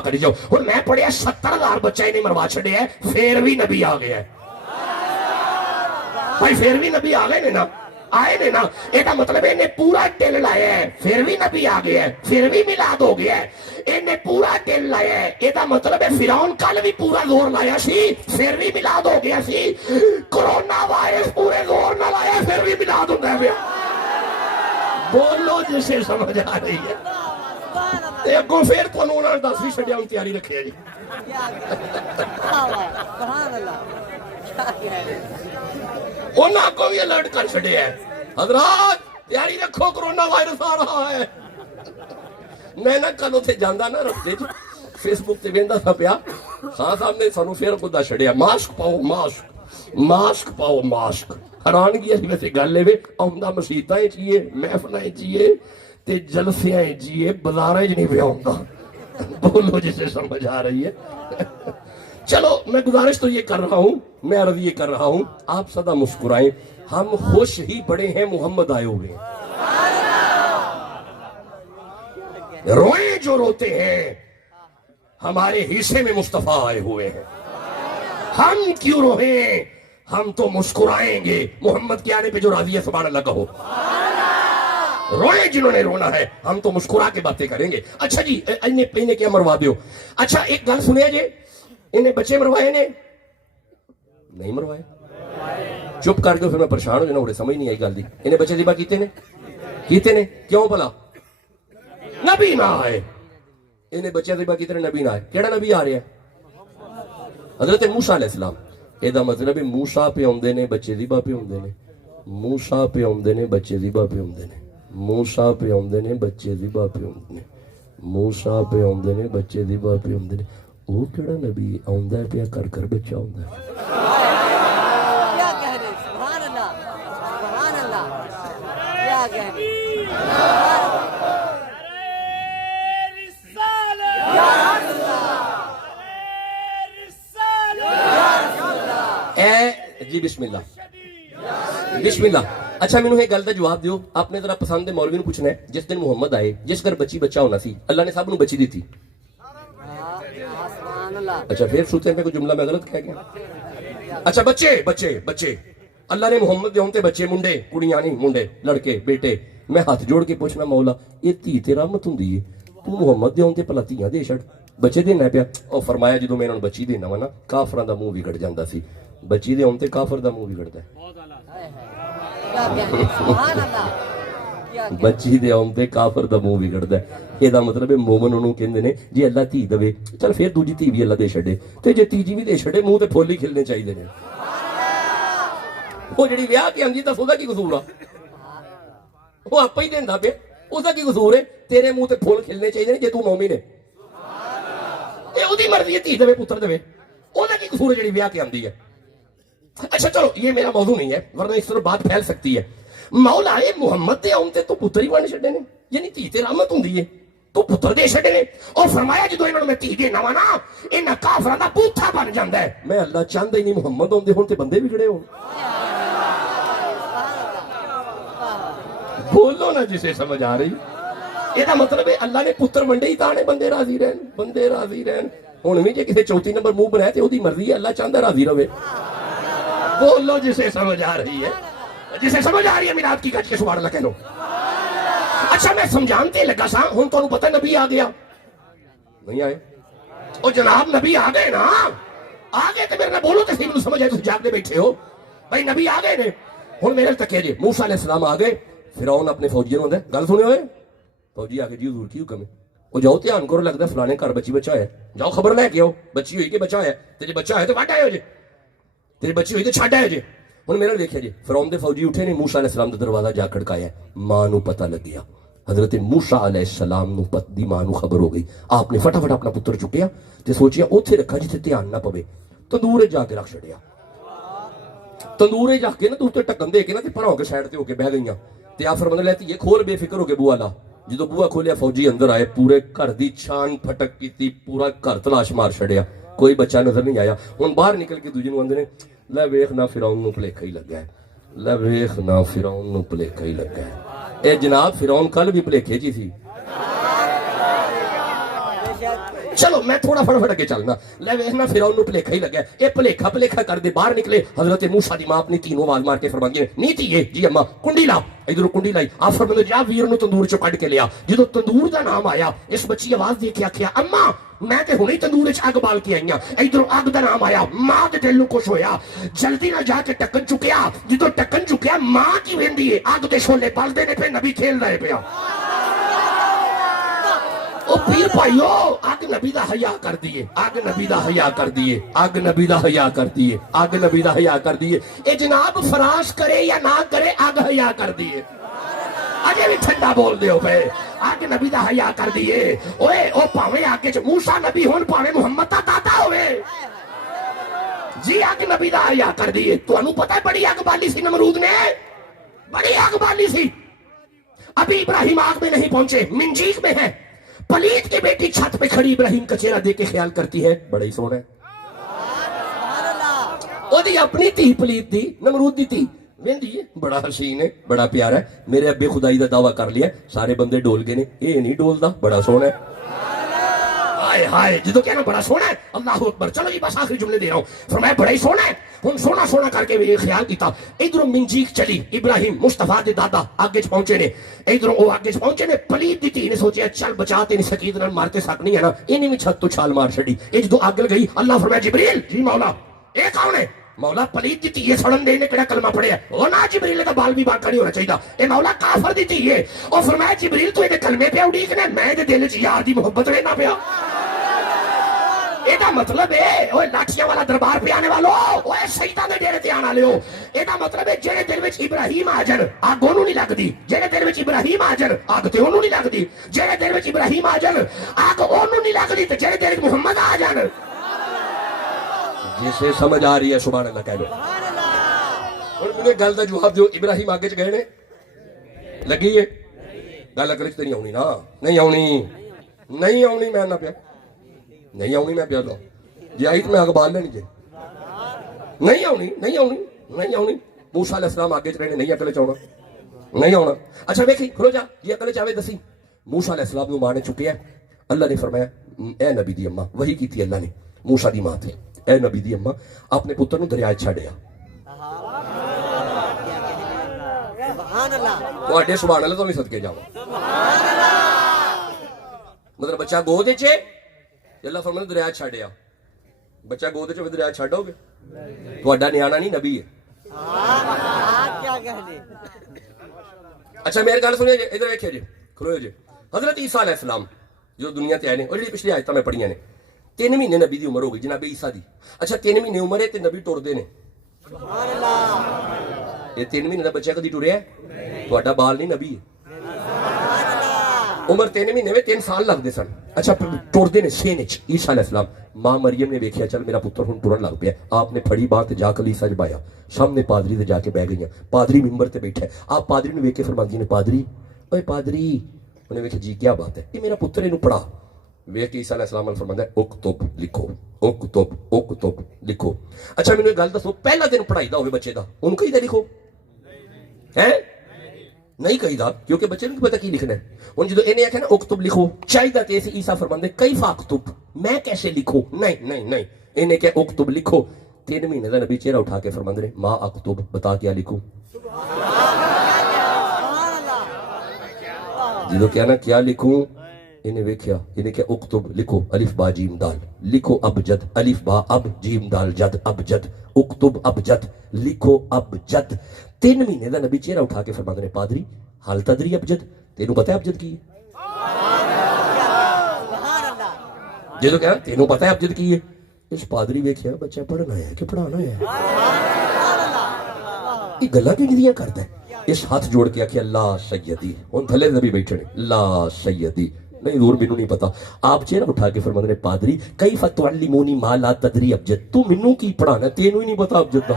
کری جاؤ اور میں پڑھیا 70,000 بچہ انہیں مروا چھڑے ہیں پھر بھی نبی آ گیا ہے بھائی پھر بھی نبی آ گئے نا آئے نے نا ایڈا مطلب انہیں پورا ٹل لایا ہے پھر بھی نبی آ گیا ہے پھر بھی میلاد ہو گیا ہے انہیں پورا ٹل لایا ہے ایڈا مطلب ہے فرعون کل بھی پورا زور لایا سی پھر بھی میلاد ہو گیا سی کرونا وائرس پورے زور نہ لایا پھر بھی میلاد ہوتا ہے بولو جسے سمجھ آ رہی ہے ایک کو پھر تو انہوں نے 10ویں چھڑیا ان تیاری رکھے جی انہاں کو بھی الرٹ کر چھڑے ہیں حضرات تیاری رکھو کرونا وائرس آ رہا ہے میں نہ کل اتھے جاندہ نہ رکھتے فیس بک تے ویندہ تھا پیا صاحب نے سانو پھر خدا چھڑیا ماسک پاؤ ماسک حیران کیا سی ویسے گل لے آمدہ مسیطائیں چاہیے محفلائیں چاہیے تے جلسیاں چاہیے بازاریں نہیں پہ آمدہ بولو جسے سمجھ آ رہی ہے چلو میں گزارش تو یہ کر رہا ہوں میں عرض یہ کر رہا ہوں آپ سدا مسکرائیں ہم خوش ہی بڑے ہیں محمد آئے ہوئے روئیں جو روتے ہیں ہمارے حصے میں مصطفیٰ آئے ہوئے ہیں ہم کیوں روئیں ہم تو مسکرائیں گے محمد کے آنے پہ جو راضی ہے سبحان اللہ کہو روئیں جنہوں نے رونا ہے ہم تو مسکرا کے باتیں کریں گے اچھا جی انہیں کیا مروا دیو اچھا ایک گل سنیا جی انہیں بچے مروائے نے نہیں مروائے چپ کر کے پھر میں پریشان ہو جانا انہیں سمجھ نہیں آئی گل دی انہیں بچے ذبح کیتے نے کیوں بھلا نبی نہ آئے انہیں بچے ذبح کیتے نے نبی نہ آئے کیڑا نبی آ رہا ہے حضرت موسیٰ علیہ السلام یہ مطلب موسیٰ پہ آمدے نے بچے ذبح پہ آمدے نے موسیٰ پہ آمدے نے بچے ذبح پہ آمدے نے موسیٰ پہ آمدے نے بچے ذبح پہ آمدے نے موسیٰ پہ آمدے نے بچے ذبح پہ آمدے نے وہ کیڑا نبی آمدہ ہے پیا کر کر بچہ آمدہ ہے کیا کہہ رہے سبحان اللہ کیا کہہ رہے جی بسم اللہ اچھا میں نے ایک گل دا جواب دیو آپ نے ذرا پسند مولوی نے پوچھنا ہے جس دن محمد آئے جس گھر بچہ ہونا سی اللہ نے سب نو بچی دی تھی اچھا پھر سوتے ہیں کوئی جملہ میں غلط کہہ گیا اچھا بچے اللہ نے محمد دے ہونتے بچے منڈے کڑیاں نہیں منڈے لڑکے بیٹے میں ہاتھ جوڑ کے پوچھنا مولا یہ تھی تے رحمت ہوندی ہے تو محمد دے ہونتے پلا تیاں دے چھڑ بچے دینا پیا اور فرمایا جدوں میں انہاں نوں بچی دینا وا نا کافراں دا منہ بگڑ جاندا سی بچی دے ہونتے کافر دا منہ بگڑدا ہے بچی دے آمدے کافر دا منہ بگڑدا ہے یہ دا مطلب ہے مومن انہوں کہندے نے جی اللہ تھی دوے چل پھر دوجی تھی بھی اللہ دے چھڑے تے جے تیجی بھی دے چھڑے منہ تے پھول ہی کھلنے چاہیے نے وہ جڑی ویاہ کی آندی تے سودا کی قصور ہے وہ آپ ہی دیندا پیا اس دا کی قصور ہے تیرے منہ تے پھول کھلنے چاہیے نے جے تو مومن ہے اے اودی مرضی ہے تھی دوے پتر دوے او دا کی قصور ہے جڑی ویاہ کی آندی ہے اچھا چلو یہ میرا موضوع نہیں ہے ورنہ اس طرح بات پھیل سکتی ہے مولا محمد دے آمدے تو پتر ہی بن چھڑے نے یعنی تھی تے رحمت ہوندی ہے تو پتر دے چھڑے نے اور فرمایا جدو انہوں نے میں تھی دینا وا نا انہاں کافراں دا بوتھا بن جاندا ہے. میں اللہ چاہندا ہی نہیں محمد ہوندے ہون تے بندے بگڑے ہون. بولو نا جسے سمجھ آ رہی. یہ مطلب ہے اللہ نے پتر ونڈے ہی تانے بندے راضی رہن, بندے راضی رہن. ہن بھی جے کسے چوتھی نمبر منہ بنائے تے اودی مرضی ہے, اللہ چاہندا راضی رہے. بولو جسے سمجھ آ رہی ہے, جسے سمجھ آ رہی ہے میلاد کی گج کے سبحان اللہ کہہ لو. اچھا میں سمجھانتے لگا سا ہن تانوں پتہ نبی آ گیا نہیں آئے او جناب نبی آ گئے نا, آ گئے تے میرے نال بولو تے صحیح سمجھ آئے. تسی جاگدے بیٹھے ہو بھائی نبی آ گئے نے. ہن میرے تکے جی موسیٰ علیہ السلام آ گئے. فرعون اپنے فوجیوں ہوندا گل سنے ہوئے فوجی آ کے جی حضور کی حکم ہے وہ جاؤ دھیان کرو لگتا فلانے گھر بچی بچہ ہے جاؤ خبر لے کے آؤ بچی ہوئی کہ بچہ ہے تے جے بچہ ہے تو وڈ آئے ہو جی تیری بچی ہوئی تو چھڈ آئے جی. ہن میرے دیکھیا جی فرعون دے فوجی اٹھے نے موسیٰ علیہ السلام دا دروازہ جا کھڑکایا. ماں نو پتہ لگ گیا حضرت موسیٰ علیہ السلام نو دی ماں نو خبر ہو گئی. آپ نے فٹافٹ اپنا پتر چکیا تے سوچیا اوتھے رکھا جتھے دھیان نہ پوے. تندور جا کے رکھ چھڑیا. تندور جا کے نا تو تے ٹکن دے کے نا تے پرا ہو کے سائڈ تے ہو کے بیٹھ گئیاں. تے آ فرمانے لگی یہ کھول بے فکر ہو کے بوا لا. جدو بوا کھولیا فوجی اندر آئے پورے گھر دی چھان پھٹک کیتی پورا گھر تلاش مار چھڑیا کوئی بچہ نظر نہیں آیا. ہن باہر نکل کے دوجے نو اندر نے لے ویکھ نہ فرعون نو بھلیکھا ہی لگا ہے, لے ویکھ نہ فرعون نو بھلیکھا ہی لگا ہے. اے جناب فرعون کل بھی بھلیکھے جی سی. چلو میں تھوڑا فٹافٹ کے چلنا. لے ویکھنا فرعون نو بھلیکھا ہی لگا ہے. اے بھلیکھا کر دے باہر نکلے. حضرت موسیٰ دی ماں اپنی تھی نو آواز مار کے فرماندی ہے نہیں تھی جی اما کنڈی لا. ادھر کنڈی لائی. آپ فرماندے جا ویر نو تندور چوں کڈ کے لیا. جدو تندور دا نام آیا اس بچی آواز دے کے آکھیا اما میں تے ہنے تندور وچ اگ بال کے آئیاں. ادھر اگ دا نام آیا ماں دے دل نو خوش ہویا جلدی نہ جا کے ٹکن چکیا. جدو ٹکن چکیا ماں کی ویندی ہے اگ دے شولے بلدے نے پہ نبی کھیل رہے پیا. او پیر بھائیو اگ نبی دا حیا کر دیے, اگ نبی دا حیا کر دیے, اگ نبی دا حیا کر دیے, اگ نبی دا حیا کر دیے. اے جناب فراش کرے یا نہ کرے اگ حیا کر دیے. اجے بھی ٹھنڈا بول دیو پہ اگ نبی دا حیا کر دیے. اوے او پاویں آگے چ موسیٰ نبی ہون پاویں محمد دا دادا ہوئے جی اگ نبی دا حیا کر دیے. تانوں پتہ ہے بڑی اگ بالی سی نمرود نے, بڑی اگ بالی سی. ابھی ابراہیم آگ میں نہیں پہنچے منجیق میں ہے. پلیت کی بیٹی چھت پہ کھڑی ابراہیم کا چہرہ دیکھ کے خیال کرتی ہے بڑا ہی سونا ہے. او دی اپنی تھی پلیت دی نمرود دی تھی ویندی ہے بڑا حسین ہے بڑا پیارا ہے. میرے ابے خدائی دا دعویٰ کر لیا سارے بندے ڈول گئے نے اے نہیں ڈولدا بڑا سونا ہے. ہائے ہائے جدو کہنا بڑا سونا ہے اللہ اکبر. چلو جی بس آخری جملے دے رہا ہوں. فرمایا بڑا ہی سونا ہے. ہن سونا سونا کر کے بھی خیال کیتا. ادھر منجیق چلی ابراہیم مصطفیٰ دے دادا آگے پہنچے نے. ادھر او آگے پہنچے نے پلیت دی تھی نے سوچیا چل بچا تے نہیں سکید نال مارتے سکنی ہے نا. انہیں بھی چھت تو چھال مار چھڑی. اے جدو آگے گئی اللہ فرمایا جبریل جی مولا اے کون ہے. مولا پلیت دی تھی یہ سڑن دے نے کڑا کلمہ پڑھیا او نا جبریل کا بال بھی باقی نہیں ہونا چاہیے. اے مولا کافر دی تھی یہ. او فرمایا جبریل تو یہ کلمے پہ اڑیکنا میں دے دل چ یار دی محبت لینا پیا. ایدہ مطلب ہے اوہ لاٹھیاں والا دربار پہ آنے والو اوہ سیدہ دے ڈیرے تے آنا لے ہو. ایدہ مطلب ہے جیرے دل وچ ابراہیم آجن آگ انہوں نہیں لگ دی. جیرے دل وچ ابراہیم آجن آگ تے انہوں نہیں لگ دی. جیرے دل وچ ابراہیم آجن آگ انہوں نہیں لگ دی. جیرے دل وچ محمد آجن جسے سمجھ آ رہی ہے سبحان اللہ کہہ لو. اور مجھے گل دا جواب دیو ابراہیم آگے چ گئے نے لگی ہے گل اگر تے نہیں آونی نا نہیں آونی میں نہ پیا نہیں آونی میں پیا لو جی آئی تو میں آگ بال لینی جی نہیں آونی. موسیٰ علیہ السلام آگے چ رہے نہیں اکلے چاہنا نہیں آنا. اچھا ویکھی کھلو جا جی اکلے چاہے دسی. موسیٰ علیہ السلام نو ماں نے چکیا. اللہ نے فرمایا اے نبی دی اماں وہی کی تھی اللہ نے موسیٰ دی ماں تھے اے نبی دی اماں اپنے پتر نو دریا چھڈیا. تواڈے سبحان اللہ تو نہیں صدقے جاواں. مطلب بچہ گود وچ اللہ فرمایا دریا چھڈیا. بچہ گود وچ دریا چھڈو گے تواڈا نیانا نہیں نبی ہے. اچھا میرے گل سنیے جی ادھر ویکھیے جی کھلو جی. حضرت عیسیٰ علیہ السلام جو دنیا تے آئے نے اور جڑی پچھلی آیتاں میں پڑھیاں نے 3 مہینے نبی دی عمر ہو گئی جناب عیسیٰ دی. اچھا 3 مہینے عمر ہے تے نبی ٹردے نے. یہ 3 مہینے دا بچہ کدی ٹریا ہے تواڈا بال نہیں نبی ہے. عمر 3 مہینے میں 3 سال لگتے سن. اچھا ٹردے نے سین وچ عیسیٰ علیہ السلام. ماں مریم نے ویکھیا چل میرا پتر ہن ٹرن لگ پیا. آپ نے پھڑی باہر تے جا کلیسا چ بایا سامنے پادری تے جا کے بیٹھ گئیاں. پادری ممبر تے بیٹھا ہے. آپ پادری نو ویکھ کے فرماندی نے پادری اوے پادری انہیں کہا جی کیا بات ہے؟ یہ میرا پتر انہوں پڑھا. ویکھ کے عیسیٰ علیہ السلام نے فرمایا اکتب لکھو اکتب لکھو. اچھا مینوں ایک گل دسو پہلا دن پڑھائی دا ہوئے بچے دا انہوں کہیں دا لکھو ہے نہیں کہیں دا کیونکہ بچے نے پتہ کی لکھنا ہے. ہن جدوں انہیں آکھیا نا اکتب لکھو چاہیے تے اسی عیسیٰ فرماندے کیف اکتب میں کیسے لکھوں؟ نہیں انہیں کہا اکتب لکھو. 3 مہینے دا نبی چہرہ اٹھا کے فرماندے نے ما اکتب بتا کیا لکھوں. جدوں کہا نا کیا لکھوں انہیں ویکھیا انہیں کہا اکتب لکھو الف با جیم دال لکھو ابجد الف با اب جیم دال جد ابجد اکتب ابجد لکھو ابجد. 3 مہینے دا نبی چہرہ اٹھا کے فرماندے نے پادری حال تدری ابجد تینوں پتہ ہے ابجد کی ہے؟ جدوں کہا تینوں پتہ ہے ابجد کی ہے؟ اس پادری ویکھیا بچہ پڑھنا ہے کہ پڑھانا ہے یہ گلاں کیوں نہیں کرتا ہے. اس ہاتھ جوڑ کے آکھیا لا سیدی ان تھلے نبی بیٹھے نے لا سیدی نہیں دور مینوں نہیں پتا. آپ چہرہ اٹھا کے فرماندے نے پادری کیف تعلمونی ما لا تدری ابجد تو مینوں کی پڑھانا تینوں ہی نہیں پتا ابجد دا.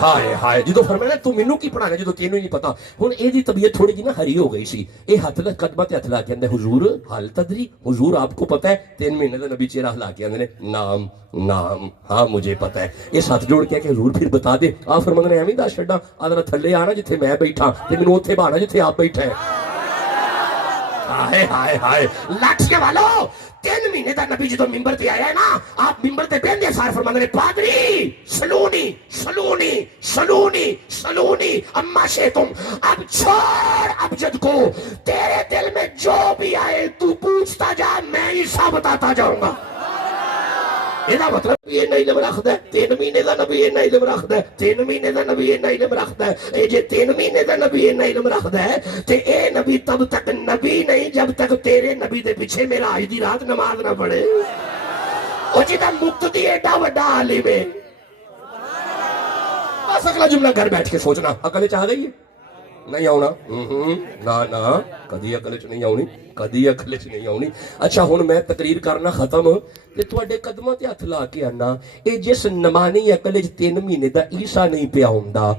ہائے جدوں فرمایا تو مینوں کی پڑھانا جدوں تینوں ہی نہیں پتا. ہن اے دی طبیعت تھوڑی جی نا ہری ہو گئی سی. اے ہاتھ لا قدمہ تے ہاتھ لا کے اندے حضور حال تدری حضور آپ کو پتہ ہے. 3 مہینے دا نبی چہرہ ہلا کے اندے نے نام ہاں مجھے پتہ ہے. اس ہاتھ جوڑ کے کہ حضور پھر بتا دے. آپ فرماندے نے ایویں دس چھڈاں آدھا تھلے آنا جتھے میں بیٹھا تے مینوں اوتھے بہانا جتھے آپ بیٹھے ہیں. ہائے لاٹھیاں والو 3 مہینے دا نبی جدوں ممبر تے آیا ہے نا آپ ممبر تے بیندے سار فرماندے نے پادری سلونی اما شیتم اب چھوڑ ابجد کو تیرے دل میں جو بھی آئے تو پوچھتا جا میں ہی سب بتاتا جاؤں گا. یہ مطلب یہ نہیں علم رکھتا ہے 3 مہینے دا نبی یہ نہیں علم رکھتا ہے 3 مہینے دا نبی یہ نہیں علم رکھتا ہے. اے جے 3 مہینے دا نبی یہ نہیں علم رکھتا ہے تے اے نبی تب تک نبی نہیں جب تک تیرے نبی دے پیچھے میرا آج دی رات نماز نہ پڑھے. او جدا مقتدی ایڈا وڈا عالم ہے بس اگلا جملہ گھر بیٹھ کے سوچنا عقل چاہ گئی ہے نہیں آنا نا کدی عقل چ نہیں آنی کدی عقل چ نہیں آنی. اچھا ہن میں تقریر کرنا ختم کہ تواڈے قدماں تے ہاتھ لا کے آنا اے جس نمانی عقل چ 3 مہینے دا عیسیٰ نہیں پیا ہوندا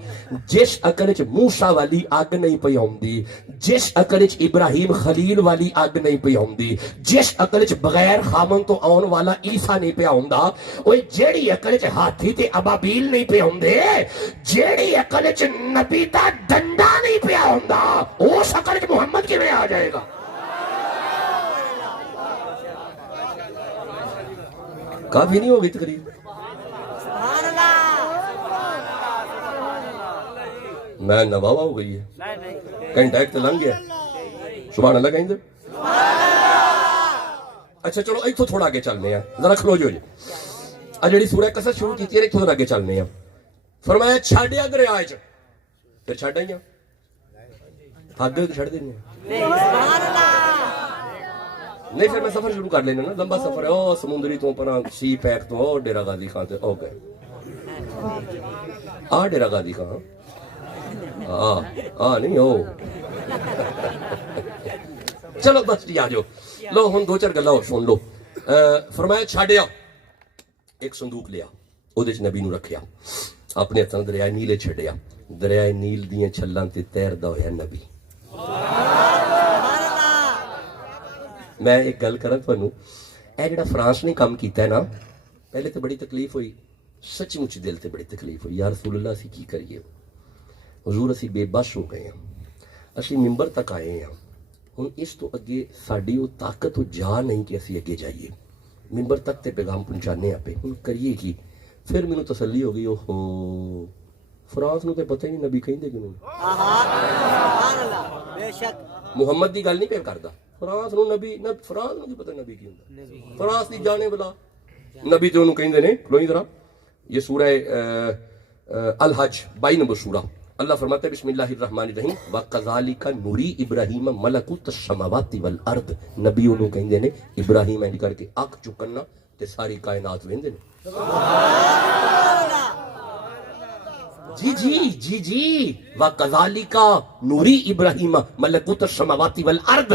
جس عقل چ موسیٰ والی اگ نہیں پئی ہوندی جس عقل چ ابراہیم خلیل والی اگ نہیں پئی ہوندی جس عقل چ بغیر خامن تو آن والا عیسیٰ نہیں پیا ہوندا اوے جیڑی عقل چ ہاتھی تے ابابیل نہیں پے ہوندے جیڑی عقل چ نبی دا ڈنڈا نہیں پیا ہوندا اس عقل چ محمد کیویں آ جائے گا. کافی نہیں ہوگی تقریر میں نواوا ہو گئی ہے گھنٹہ ایک تو لنگ گیا سبحان اللہ کہیں دے. اچھا چلو ایک تو تھوڑا آگے چلنے ہیں ذرا کھلو جو جڑی سورہ قصص شروع کی ایک تو آگے چلنے ہیں. فرمایا چھڈیا دریا چ پھر چھڈ آئی ہاتھ دے چھڑ دینے نہیں پھر میں سفر شروع کر لینا نا لمبا سفر ہے او سمندری تو پر سی پیک تو او ڈیرا غازی خان تے او گئے ڈیرا غازی خان نہیں او چلو بس جی آ جاؤ لو ہن 2-4 گلاں اور سن لو. فرمایا چھڈیا ایک صندوق لیا او دے وچ نبی نو رکھیا اپنے ہتھاں دریائے نیل چھڈیا دریائے نیل دیاں چھلاں تے تیردا ہویا نبی. میں ایک گل کراں تانوں اے جڑا فرانس نے کام کیتا ہے نا پہلے تو بڑی تکلیف ہوئی سچ مچ دل تے بڑی تکلیف ہوئی. یا رسول اللہ اسی کی کریے حضور اسی بے بس ہو گئے ہیں اسی ممبر تک آئے ہیں ہن اس تو اگے ساڈی وہ طاقت وہ جا نہیں کہ اسی اگے جائیے ممبر تک تے پیغام پہنچانے آپ ہن کریے کی. پھر مینوں تسلی ہو گئی اوہو فرانس نو تے پتہ ہی نہیں نبی کہندے کیوں سبحان اللہ بے شک محمد دی گل نہیں پہ کردا فرانس نو نبی نہ فرانس نو پتہ نبی کی ہوندا فرانس دی جانے بلا نبی تے اونوں کہندے نے کھلوئی ذرا. یہ سورہ الحج 22 نمبر سورہ اللہ فرماتا ہے بسم اللہ الرحمن الرحیم وَقَذَلِكَ نُرِي إِبْرَاهِيمَ مَلَكُوتَ السَّمَاوَاتِ وَالْأَرْضِ نبی انہوں کہندے نے ابراہیم اینج کر کے اک چکنا تے ساری کائنات ویندے نے. جی وَقَذَلِكَ نُرِي إِبْرَاهِيمَ مَلَكُوتَ السَّمَاوَاتِ وَالْأَرْضِ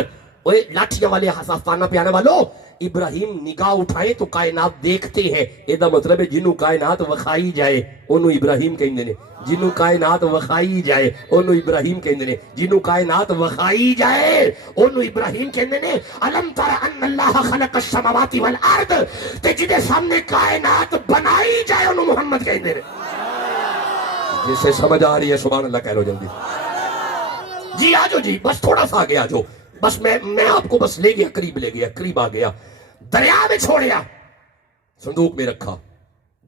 اوے لاٹھیاں والے آستانہ پہ آنے والو ابراہیم نگاہ اٹھائے تو کائنات دیکھتے ہیں، یہ مطلب ہے جنوں کائنات وکھائی جائے انہوں ابراہیم کہندے نے، جنوں کائنات وکھائی جائے انہوں ابراہیم کہندے نے، جنوں کائنات وکھائی جائے انہوں ابراہیم کہندے نے۔ الم تر ان اللہ خلق السماوات والارض، تے جدے سامنے کائنات بنائی جائے انہوں محمد کہندے نے۔ جسے سمجھ آ رہی ہے سبحان اللہ کہہ لو جلدی جی، آجو جی، بس تھوڑا سا آگے آجو، بس میں آپ کو بس لے گیا، قریب آ گیا، دریا میں چھوڑیا، صندوق میں رکھا،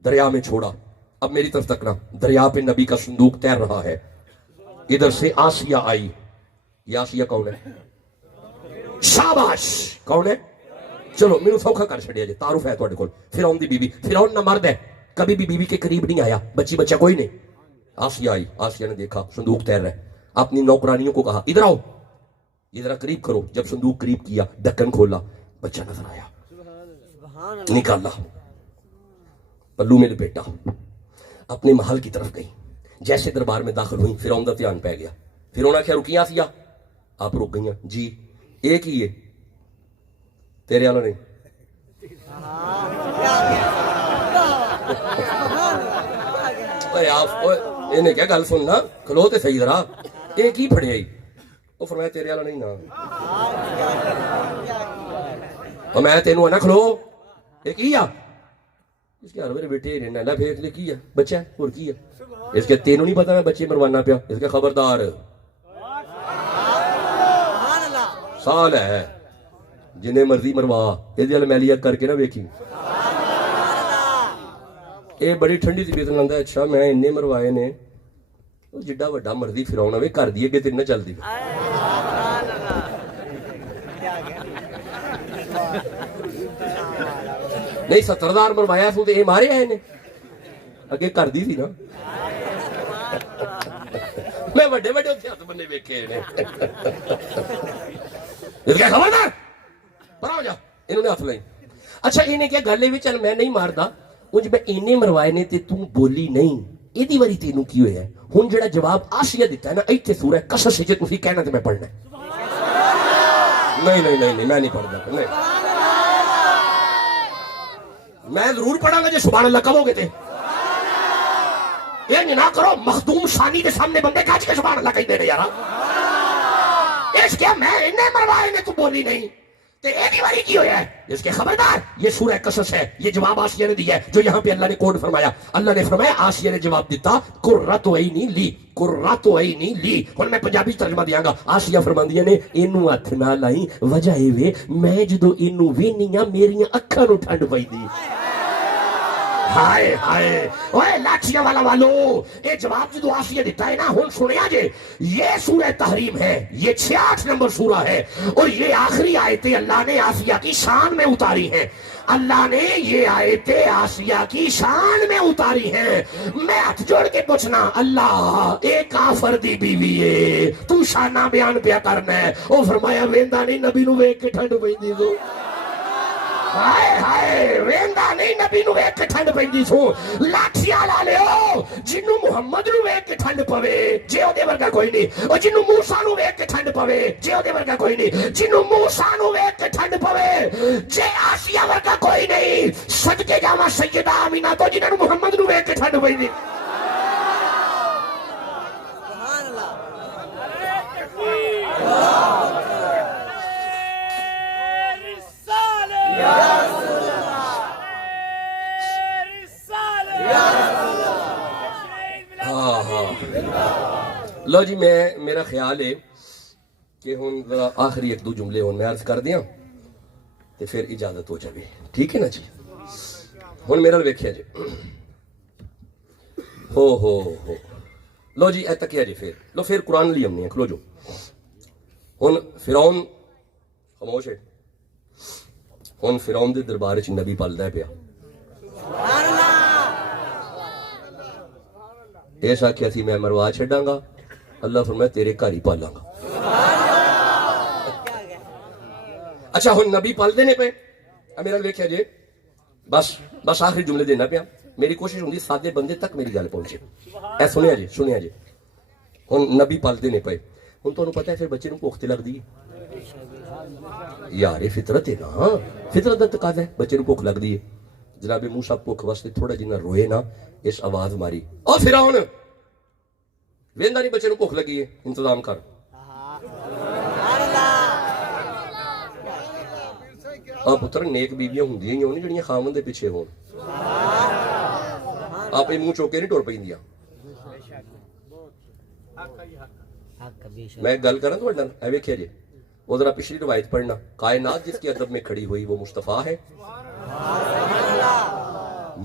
دریا میں چھوڑا۔ اب میری طرف تکنا، دریا پہ نبی کا صندوق تیر رہا ہے، ادھر سے آسیہ آئی، یہ آسیہ کون ہے؟ شاباش، کون ہے؟ چلو میرے سوکھا کر چھڑیا جی، تعارف ہے تواڈے کول، فرعون دی بیوی، فرعون نہ مرد ہے، کبھی بھی بیوی کے قریب نہیں آیا، بچہ کوئی نہیں۔ آسیہ آئی، آسیہ نے دیکھا صندوق تیر رہا ہے، اپنی نوکرانیوں کو کہا ادھر آؤ، یہ ذرا قریب کرو۔ جب صندوق قریب کیا، ڈھکن کھولا، بچہ نظر آیا، نکالا، پلو میں لپیٹا، اپنے محل کی طرف گئی۔ جیسے دربار میں داخل ہوئی، فرعون دا دھیان پہ گیا۔ فرعون آخیا رکی آسیہ، آپ رک گئیاں جی، ایک ہی ہے تیرے والا نہیں۔ انہیں کیا گل سننا، کھلو تے صحیح ذرا، ایک ہی پھڑے آئی، وہ فرمایا تیرے والا نہیں نا، اور میں تینوں نہ کھلو، ایک ہی آ، اس کے ہر میرے بیٹے نے نیلا پھینک لے کی ہے، بچہ ہے اور کی ہے، اس کے تینوں نہیں پتا میں بچے مروانا پیا، اس کے خبردار سال ہے جنہیں مرضی مروا، یہ میلیت کر کے نہ ویکھی، یہ بڑی ٹھنڈی طبیعت لگتا ہے، اچھا میں انے مروائے نے، جڈا وڈا مرضی فرعون ہوے کر دیے گے تیرے نہ چلدی۔ نہیں 70,000 مروایا سو تے اے مارے آئے نے، اگے کر دی سی نا، میں وڈے وڈے اتنے ہاتھ بنے ویکھے نے، اس کے خبردار پر آ جا، انہوں نے ہاتھ لائی۔ اچھا انہیں کیا گل ہے، چل میں نہیں ماردا، انج میں اینے مروائے نے تے تو بولی نہیں، ایدی واری تینوں کی ہوئے ہے۔ ہن جڑا جواب آسیہ دیتا ہے نا، ایتھے سورہ قصص وچ تسی کہنا تے میں پڑھنا ہے۔ نہیں میں نہیں پڑھدا، نہیں میں ضرور پڑھاں گا جے سبحان اللہ کہو گے تے۔ یہ نہ کرو مخدوم ثانی دے سامنے بندے کھچ کے سبحان اللہ کہی دے رہے یارا، اس کیا میں اینے مروائے نے تو بولی نہیں تے ایدی واری کی ہویا ہے، اس کے خبردار۔ یہ سورہ قصص ہے، یہ جواب آسیہ نے دیا ہے، جو یہاں پہ اللہ نے کوڈ فرمایا، اللہ نے فرمایا آسیہ نے جواب دیتا قرۃ عینی لی، قرۃ عینی لی۔ ہن میں پنجابی ترجمہ دیاں گا، آسیہ فرماندیاں نے اینوں ہتھ نہ لائی، وجہ اے وے میں جدوں اینوں وینیاں میریاں اکھاں نوں ٹھنڈ پیندی۔ ہائے ہائے اوے لاٹھیاں والا والو، یہ جواب جدو آسیہ دیتا ہے نا، ہن سنیا جے، یہ سورہ تحریم ہے، یہ 66 نمبر سورہ ہے، اور یہ آخری آیتیں اللہ نے آسیہ کی شان میں اتاری ہیں، اللہ نے یہ آیتیں آسیہ کی شان میں اتاری ہیں۔ میں ہاتھ جوڑ کے پوچھنا، اللہ ایک کافر دی بیوی ہے، تو شانہ بیان پیا کرنا ہے، وہ فرمایا ویندا نہیں نبی نو ویکھ کے ٹھنڈ پیندی سو، ہائے ہائے ویندا نہیں نبی نو ویکھ کے ٹھنڈ پیندی سو۔ لاٹھیاں لا لیو جنوں محمد نو ویکھ کے ٹھنڈ پوے، جے او دے ورگا کوئی نہیں، اور جنوں موسیٰ نو ویکھ کے ٹھنڈ پوے، جے او دے ورگا کوئی نہیں، جنوں موسیٰ نو ویکھ کے ٹھنڈ پوے، جے آسیہ ورگا کوئی نہیں۔ صدقے جاواں سیدہ آمینہ تو جنہاں نو محمد نو ویکھ کے ٹھنڈ پیندی۔ لو جی میرا خیال ہے کہ ہن ذرا آخری ایک دو جملے ہن میں عرض کر دیاں تے پھر اجازت ہو جائے، ٹھیک ہے نا جی۔ ہن میرا ویکھیا جی، ہو لو جی اے تکیا جی، پھر قرآن لی ہم نے کھلو جو۔ ہن فرعون خاموش ہے، ہن فرعون دے دربار وچ نبی پلدا ہے پیا، ایسا آخیا سی میں مروا چھڈاں گا، اللہ فرمایا تیرے گھر ہی پالاں گا۔ اچھا ہن نبی پالدے نے پے، میرا ویکھیا جی، بس آخری جملے دینا پیا، میری کوشش ہوندی سادے بندے تک میری گل پہنچے۔ اے سنیا جی، ہن نبی پالدے نے پے، ہن تانوں پتہ ہے پھر بچے نوں بھوک تے لگدی ہے، یار یہ فطرت ہے نا, فطرت کا تقاضا ہے, بچے کو بھوک لگتی ہے. جناب موسیٰ بھوک واسطے تھوڑا جنہ روئے نا, اس آواز ماری, او فرعون ویندا نہیں بچے کو بھوک لگی ہے, انتظام کر. پتر نیک بیویاں ہوندیاں ہی نہیں جڑیاں خامن دے پیچھے ہون, آپ منہ چوکے نہیں ٹر پیندیاں. میں گل کراں تہاڈے نال, اے ویکھیا جی وہ ذرا پچھلی روایت پڑھنا, کائنات جس کے ادب میں کھڑی ہوئی وہ مصطفیٰ ہے,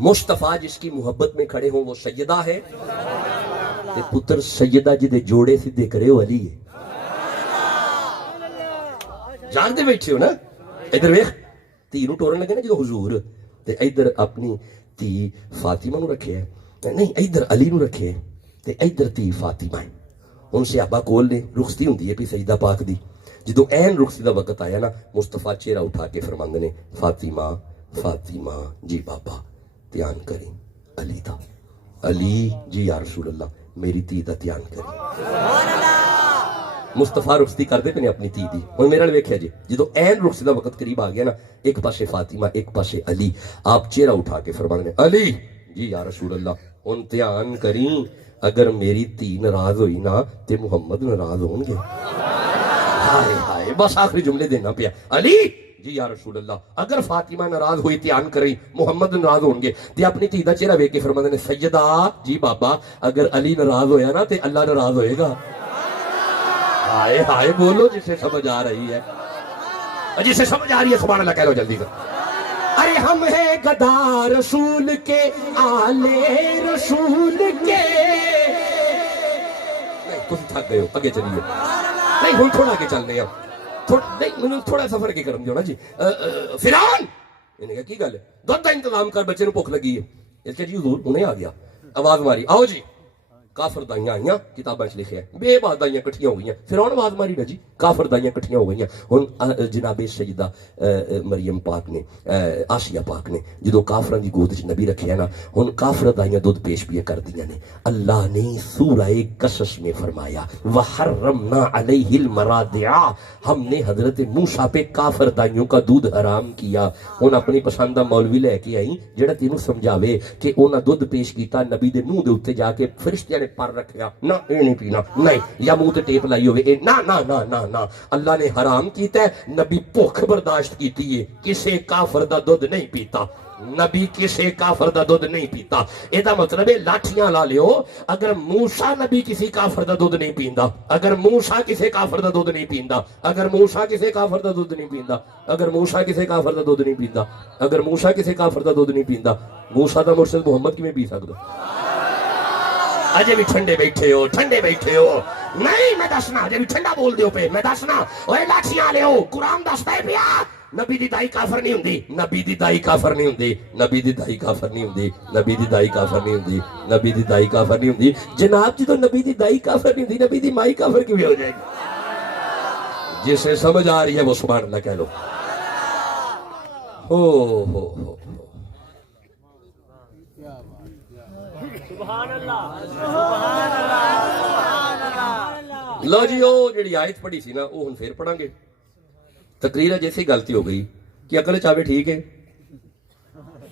مصطفیٰ جس کی محبت میں کھڑے ہوں وہ سیدہ ہے, تے پتر سیدہ جدے جوڑے سیدھے کرے وہ علی ہے. جان دے بیٹھے ہو نا, ادھر ویکھ تھی نو ٹورن لگے نا جدو حضور, تے ادھر اپنی تھی فاطمہ نو رکھے ہے, نہیں ادھر علی نو رکھے ہے, تے ادھر تھی فاطمہ ہے. ان صحابہ کول نے رخصتی ہوندی ہے پی سیدہ پاک دی, جدو این رخصتی دا وقت آیا نا, مصطفیٰ چہرہ اٹھا کے فرماندے نے فاطمہ فاطمہ جی بابا دھیان کریں علی دا, علی جی یا رسول اللہ میری تھی دا دھیان کریں. مصطفیٰ رخصتی کردے پہ نے اپنی تھی دی. ہن میرے نال ویکھیا جی جدو این رخصتی دا وقت قریب آ گیا نا, ایک پاسے فاطمہ ایک پاسے علی, آپ چہرہ اٹھا کے فرماندے نے علی جی یا رسول اللہ ہن دھیان کریں, اگر میری تھی ناراض ہوئی نا تے محمد ناراض ہون گے. ہائے ہائے, بس آخری جملے دینا پیا, علی جی یا رسول اللہ اگر فاطمہ ناراض ہوئی دھیان کریں محمد ناراض ہون گے. تے اپنی تھی دا چہرہ ویکھ کے فرماندے نے سیدہ جی بابا اگر علی ناراض ہویا نا تے اللہ ناراض ہوئے گا. ہائے ہائے, بولو جسے سمجھ آ رہی ہے, جسے سمجھ آ رہی ہے سبحان اللہ کہہ لو جلدی سے. ارے ہم ہیں گدا رسول کے آلے رسول کے, نہیں تم تھک گئے ہو, آگے چلیے. نہیں ہوں تھوڑا آگے چلنے ہیں, نہیں تھوڑا سفر کے کرم دیو نا جی. فرعون انہیں کہا کی گل ہے, دودھ کا انتظام کر بچے نو بھوک لگی ہے. اس کے جی حضور انہیں آ گیا, آواز ماری آؤ جی, کافر دائیاں آئیاں کتاباں چ لکھیا ہے, بے بعد دائیاں کٹھیاں ہو گئیاں. فرعون آواز ماری نا جی, کافر دائیاں کٹھیاں ہو گئیاں. ہن جناب سیدہ مریم پاک نے آسیہ پاک نے جدو کافراں دی گود وچ نبی رکھیا نا, ہن کافر دائیاں دودھ پیش بھی کردیاں نے. اللہ نے سورہ قصص میں فرمایا وحرمنا علیہ المراضع, ہم نے حضرت موسیٰ پہ کافر دائیوں کا دودھ حرام کیا. ہن اپنی پسند دا مولوی لے کے آئی جڑا تینوں سمجھاوے کہ انہاں دودھ پیش کیتا نبی دے منہ دے اوتے جا کے فرشتیاں نے پر رکھیا نہ اے نہیں پینا, نہیں یا منہ تے ٹیپ لائی ہوئے اے نہ نہ نہ نہ نہ, اللہ نے حرام کیتا ہے. نبی بھوک برداشت کیتی ہے, کسے کافر دا دودھ نہیں پیتا, نبی کسے کافر دا دودھ نہیں پیتا. اے دا مطلب ہے لاٹھیاں لا لیو, اگر موسیٰ نبی کسی کافر دا دودھ نہیں پیندا, اگر موسیٰ کسے کافر دا دودھ نہیں پیندا, اگر موسیٰ کسے کافر دا دودھ نہیں پیندا, اگر موسیٰ کسے کافر دا دودھ نہیں پیندا, اگر موسیٰ کسے کافر دا دودھ نہیں پیندا, موسیٰ دا مرشد محمد کیویں پی سکدا؟ اجے بھی ٹھنڈے بیٹھے ہو, ٹھنڈے بیٹھے ہو. نہیں میں دسنا, اجے بھی ٹھنڈا بول دیو پہ, میں دسنا اوے لاٹھیاں لے ہو, قرآن دستا ہے پیا نبی دی دائی کافر نہیں ہوندی, نبی دی دائی کافر نہیں ہوندی, نبی دی دائی کافر نہیں ہوندی, نبی دی دائی کافر نہیں ہوندی, نبی دی دائی کافر نہیں ہوندی. جناب جی تو نبی دی دائی کافر نہیں ہوندی, نبی دی مائی کافر کیوں ہو جائے گی؟ جسے سمجھ آ رہی ہے وہ سبحان اللہ کہہ لو. ہو لو جی, وہ جڑی آیت پڑھی سی نا وہ ہن پھر پڑھاں گے. تقریر جیسے ہی غلطی ہو گئی کہ عقل چاہے ٹھیک ہے,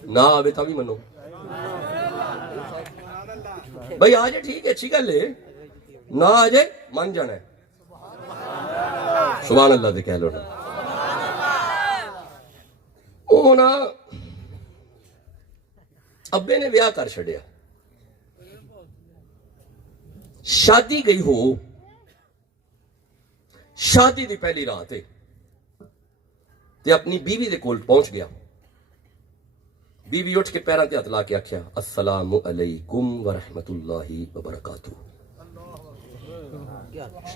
نہ آوے تا بھی منو بھائی, آ جائے ٹھیک ہے اچھی گل ہے, نہ آ جائے من جانا ہے. سبحان اللہ دے کہہ لو نا. وہ نا ابے نے بیاہ کر چھڑیا, شادی گئی ہو, شادی دی پہلی رات ہے تے اپنی بیوی دے کول پہنچ گیا. بیوی اٹھ کے پیراں تے ہاتھ لا کے آکھیا السلام علیکم ورحمت اللہ وبرکاتہ.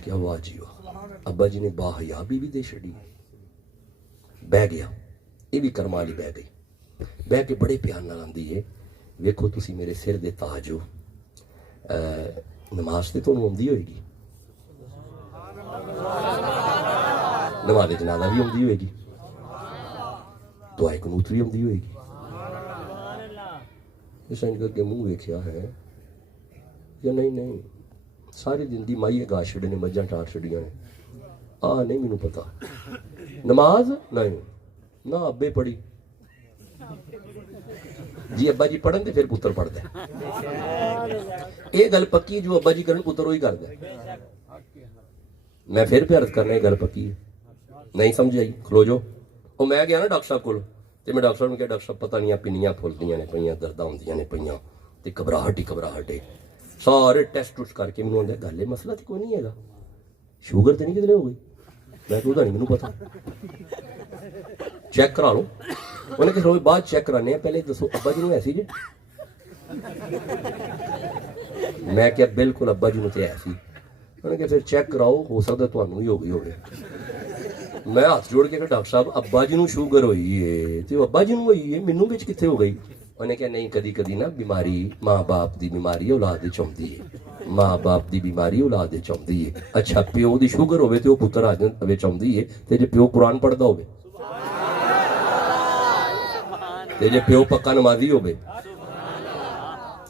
کیا واہ جی واہ, ابا جی نے باحیا بیوی دے چھڑی. بہ گیا, یہ بھی کرم والی بہ گئی. بہ کے بڑے پیار نال آندی ہے ویکھو تسی میرے سر دے تاج ہو, نماز تے تانوں آندی ہوئے گی, نماز جنازہ بھی آندی ہوئے گی, دعائے قنوت بھی آندی ہوئے گی. اس کر کے منہ ویکھیا ہے یا نہیں, ساری دن دی مائیے گا چھڑے نے, مجھاں ٹار چھڑیاں نے. نہیں مینوں پتا, نماز نہیں نہ ابے پڑھی جی ابا جی پڑھن تے پھر پتر پڑھتا ہے. یہ گل پکی جو ابا جی کرن پتر وہی کرتا ہے. میں پھر عرض کرنا یہ گل پکی ہے نہیں سمجھ آئی کھلو جو. وہ میں گیا نا ڈاکٹر صاحب کول تے میں ڈاکٹر صاحب نے کہا ڈاکٹر صاحب پتہ نہیں پنیاں پھلدیاں نے پئیاں درداں ہوندیاں نے پئیاں تے گھبراہٹ ہے. سارے ٹیسٹ ٹوسٹ کر کے مینوں آندا گل ہے مسئلہ تے کوئی نہیں ہے شوگر تے نہیں کدھر ہو گئی. میں کہ نہیں مینوں پتا چیک کرا لو. انہیں کہ روز بعد چیک کرانے ہیں پہلے دسو ابا جی نوں ایسی جی. میں کیا بالکل ابا جی نوں تے ایسی. انہیں کہ پھر چیک کراؤ ہو سکتا تمہیں ہی ہو گئی ہوگی. میں ہاتھ جوڑ کے کہ ڈاکٹر صاحب ابا جی نوں شوگر ہوئی ہے تے ابا جی نوں ہوئی ہے مینوں وچ کتھے ہو گئی. انہیں کہا نہیں کدی کدی نا بیماری ماں باپ دی بیماری اولاد وچ ہوندی ہے. ماں باپ دی بیماری اولاد وچ ہوندی ہے. اچھا پیو دی شوگر ہوے تے او پتر وچ ہوندی ہے تے جے پیو قرآن پڑھدا ہوے تے جے پیو پکا نمازی ہوے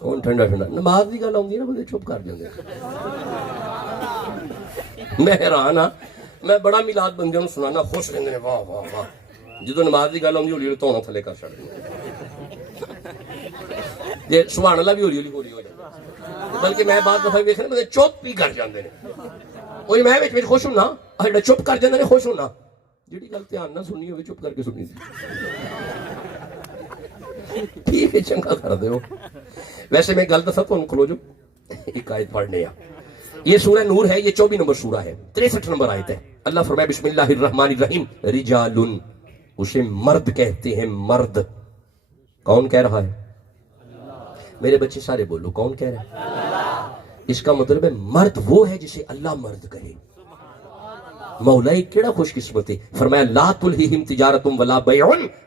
ہن ٹھنڈا ٹھنڈا نماز دی گل آوندی نا بندے چپ کر جاندے. میں حیران ہاں میں بڑا میلاد بندیاں نوں سنانا خوش رہندے نے واہ واہ واہ. جدوں نماز دی گل آوندی ہولی ہولی تونا تھلے کر چھڑدے جی سبحان اللہ بھی ہولی ہولی ہولی ہو جائے. بلکہ میں بعد دفعہ ویکھنا بندے چپ ہی کر جاندے نے. اوہی میں وچ خوش ہونا جڑا چپ کر جاندے نے خوش ہونا. جڑی گل دھیان نہ سننی ہوے چپ کر کے سننی ٹھیک ہے چنگا کر دیو. ویسے میں گل دسا تھانوں کھلو جو ایک آیت پڑھنے آ. یہ سورہ نور ہے یہ 24 نمبر سورہ ہے 63 نمبر آیت ہے. اللہ فرمائے بسم اللہ الرحمن الرحیم رجال اسے مرد کہتے ہیں مرد. کون کہہ رہا ہے؟ میرے بچے سارے بولو کون کہہ رہا ہے؟ اس کا مطلب ہے مرد وہ ہے جسے اللہ مرد کہے. مولا کیڑا خوش قسمت ہے. فرمایا لا تلہیہم تجارت ولا بیع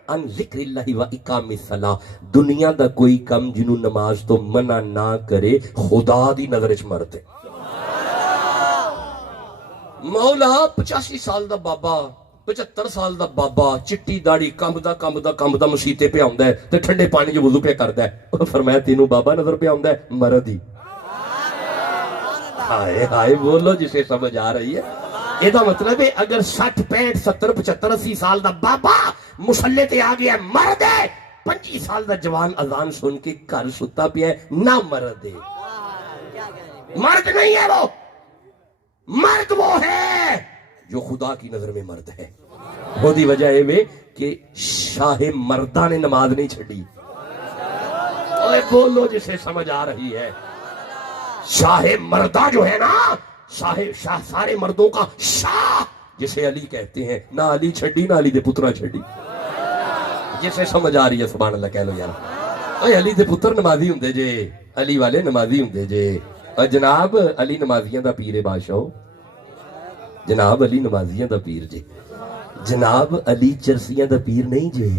عن ذکر اللہ و اقام الصلاۃ. دنیا دا کوئی کم جنوں نماز تو منع نہ کرے خدا دی نظر وچ مرد ہے. مولا 85 سال دا بابا 75 سال دا بابا چٹی داڑھی کمبدا مسیتے پہ آندا ہے تے ٹھنڈے پانی جو وضو پہ کردا ہے. فرمایا تینوں بابا نظر پہ آندا ہے مرد ہی. ہائے ہائے بولو جسے سمجھ آ رہی ہے. یہ مطلب ہے اگر 60 65 70 75 80 سال دا بابا مسلے تے آ گیا مرد ہے. 25 سال دا جوان اذان سن کے گھر ستا پیا ہے نہ مرد ہے. مرد نہیں ہے وہ. مرد وہ ہے جو خدا کی نظر میں مرد ہے. وہ دی وجہ ہے کہ شاہ مردہ نے نماز نہیں چھڑی. اوے بولو جسے سمجھ آ رہی ہے. شاہ مردہ جو ہے نا شاہ سارے مردوں کا شاہ جسے علی کہتے ہیں نہ علی چھڑی نہ علی دے پترہ چھڑی. جسے سمجھ آ رہی ہے سبحان اللہ کہہ لو یار. اوے علی دے پتر نمازی ہوندے جے علی والے نمازی ہوندے جے. اور جناب علی نمازیاں دا پیر ہے بادشاہ. جناب علی نمازیاں دا پیر جے. جناب علی چرسیاں دا پیر نہیں جے.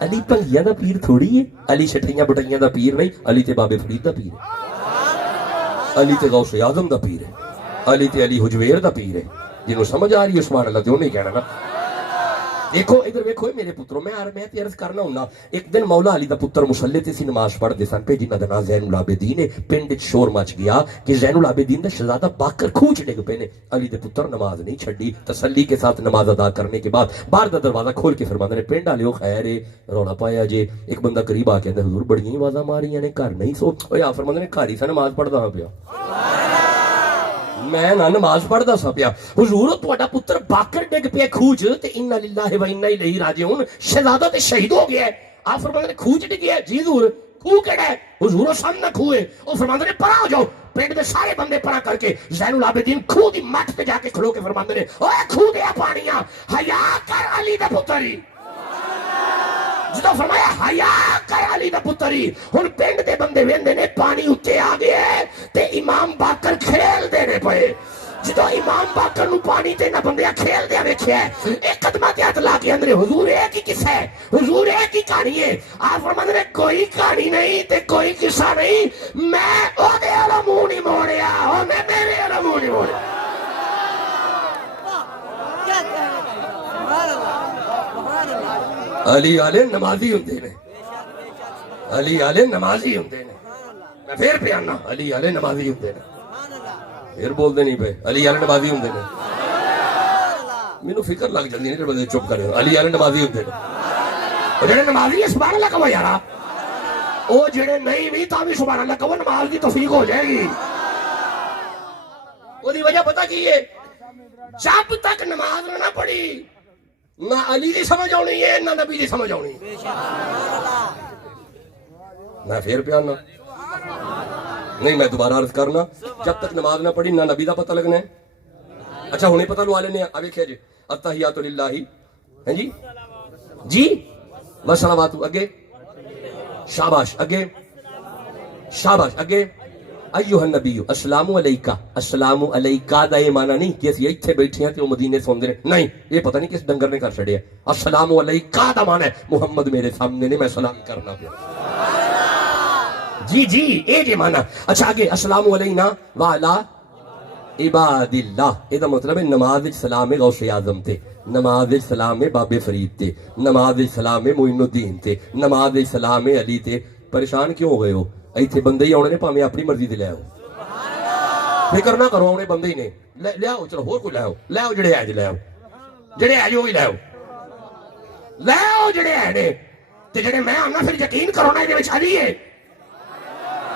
علی پنگیاں دا پیر تھوڑی ہے. علی شٹریاں بٹائیاں دا پیر نہیں. علی تے بابے فرید دا پیر ہے. علی تے غوث اعظم دا پیر ہے. علی تے علی حجویر دا پیر ہے. جنہوں سمجھ آ رہی ہے سبحان اللہ تے وہ نہیں کہنا نا. دیکھو ادھر ویکھو میرے پتروں میں عرض کرنا ہوں. ایک دن مولا علی دا پتر مصلی تے سی نماز پڑھ دے سن پہ جنہ دا نام زین العابدین ہے. پنڈ وچ شور مچ گیا کہ زین العابدین دا شہزادہ باقر کھوج ڈگ پے نے. علی دے پتر نماز نہیں چھڈی. تسلی کے ساتھ نماز ادا کرنے کے بعد باہر دا دروازہ کھول کے فرماندے نے پنڈ والےو خیر ہے رولا پایا جے. ایک بندہ قریب آ کے کہندا حضور بڑیاں آوازاں ماریاں نے گھر نہیں سو. اوے آ فرماندے نے گھر ہی سا نماز پڑھدا ہاں پیا. میں نہ نماز پڑھدا سا پیا. حضور تہاڈا پتر باقر ڈگ پیا کھوج تے انا للہ و انا الیہ راجعون. شہزادہ تے شہید ہو گیا ہے. آپ فرماندے نے کھوج ڈگیا ہے. جی حضور کھو کیڑا ہے؟ حضور وہ سامنے کھو ہے. وہ فرماندے نے پرا ہو جاؤ. پنڈ دے سارے بندے پرا کر کے زین العابدین کھو دی مٹ تے جا کے کھلو کے فرماندے نے اوے کھو دیا پانیاں حیا کر علی دا پتری. جدو فرمایا حیا کر علی دا پتری. ہن پنڈ دے بندے ویندے نے پانی اتے آ گیا ہے تے امام باقر کھیل دے نے پئے. جدو امام باقر نو پانی تے نہ بندیاں کھیل دیا ویکھیا ہے ایک قدمہ تے ہاتھ لا کے اندر حضور ایک ہی قصہ ہے. حضور ایک ہی کہانی ہے. آپ فرماندے نے کوئی کہانی نہیں تے کوئی قصہ نہیں. میں او دے والا منہ نہیں موڑیا. او میں میرے والا منہ نہیں موڑیا. کیا کہہ رہے ہیں سبحان اللہ سبحان اللہ. علی والے نمازی ہوندے نے. علی والے نمازی ہوندے نے. میں پھر پہ آنا علی والے نمازی ہوندے نے. پھر بول دے نہیں پہ علی والے نمازی ہوندے نے. ਮੈਨੂੰ ਫਿਕਰ ਲੱਗ ਜਾਂਦੀ ਹੈ ਜਿਹੜੇ ਬੰਦੇ ਚੁੱਪ ਕਰੇ ਅਲੀ ਵਾਲੇ ਨਮਾਜ਼ੀ ਹੁੰਦੇ ਨੇ ਉਹ ਜਿਹੜੇ ਨਮਾਜ਼ੀ ਹੈ ਸੁਭਾਨ ਅੱਲਾਹ ਕਹੋ ਯਾਰਾ ਉਹ ਜਿਹੜੇ ਨਹੀਂ ਵੀ ਤਾਂ ਵੀ ਸੁਭਾਨ ਅੱਲਾਹ ਕਹੋ ਨਮਾਜ਼ ਦੀ ਤੌਫੀਕ ਹੋ ਜਾਏਗੀ ਉਹਦੀ ਵਜ੍ਹਾ ਪਤਾ ਕੀ ਹੈ ਜਬ ਤੱਕ ਨਮਾਜ਼ ਨਾ ਪੜ੍ਹੀ ਨਾ ਅਲੀ ਦੀ ਸਮਝ ਆਉਣੀ ਹੈ ਨਾ ਨਬੀ ਦੀ ਸਮਝ ਆਉਣੀ میں پھر پیانا نہیں میں دوبارہ عرض کرنا جب تک نماز نہ پڑھی نہ نبی دا پتہ لگنا ہے اچھا ہونے پتہ لوا لینے اب دیکھیں جی التحیات للہ ہیں جی جی والصلوات اگے شاباش اگے شاباش اگے ایوہ النبی السلام علیکہ السلام علیکہ دا یہ معنی نہیں کہ اسی ایتھے بیٹھے ہیں کہ وہ مدینے سوندے نہیں یہ پتہ نہیں کس ڈنگر نے کر چھڑے ہے السلام علیکہ دا معنی ہے محمد میرے سامنے نہیں میں سلام کرنا پیا جی جی اے جی مانا اچھا آگے السلام علینا وعلا عباد اللہ یہ مطلب ہے نماز سلام غوث اعظم تے نماز سلام باب فرید تے نماز سلام معین الدین تے نماز سلام علی تے پریشان کیوں ہو گئے ہو ایتھے بندے ہی آنے نے پاویں اپنی مرضی دے لے آؤ فکر نہ کرو آنے بندے ہی نے لے آؤ چلو ہور کوئی لے آؤ جڑے ہے جی لے آؤ جڑے ہے جو ہی لے آؤ جڑے ہے نے تے جڑے میں آنا پھر یقین کرو نا یہ علی ہے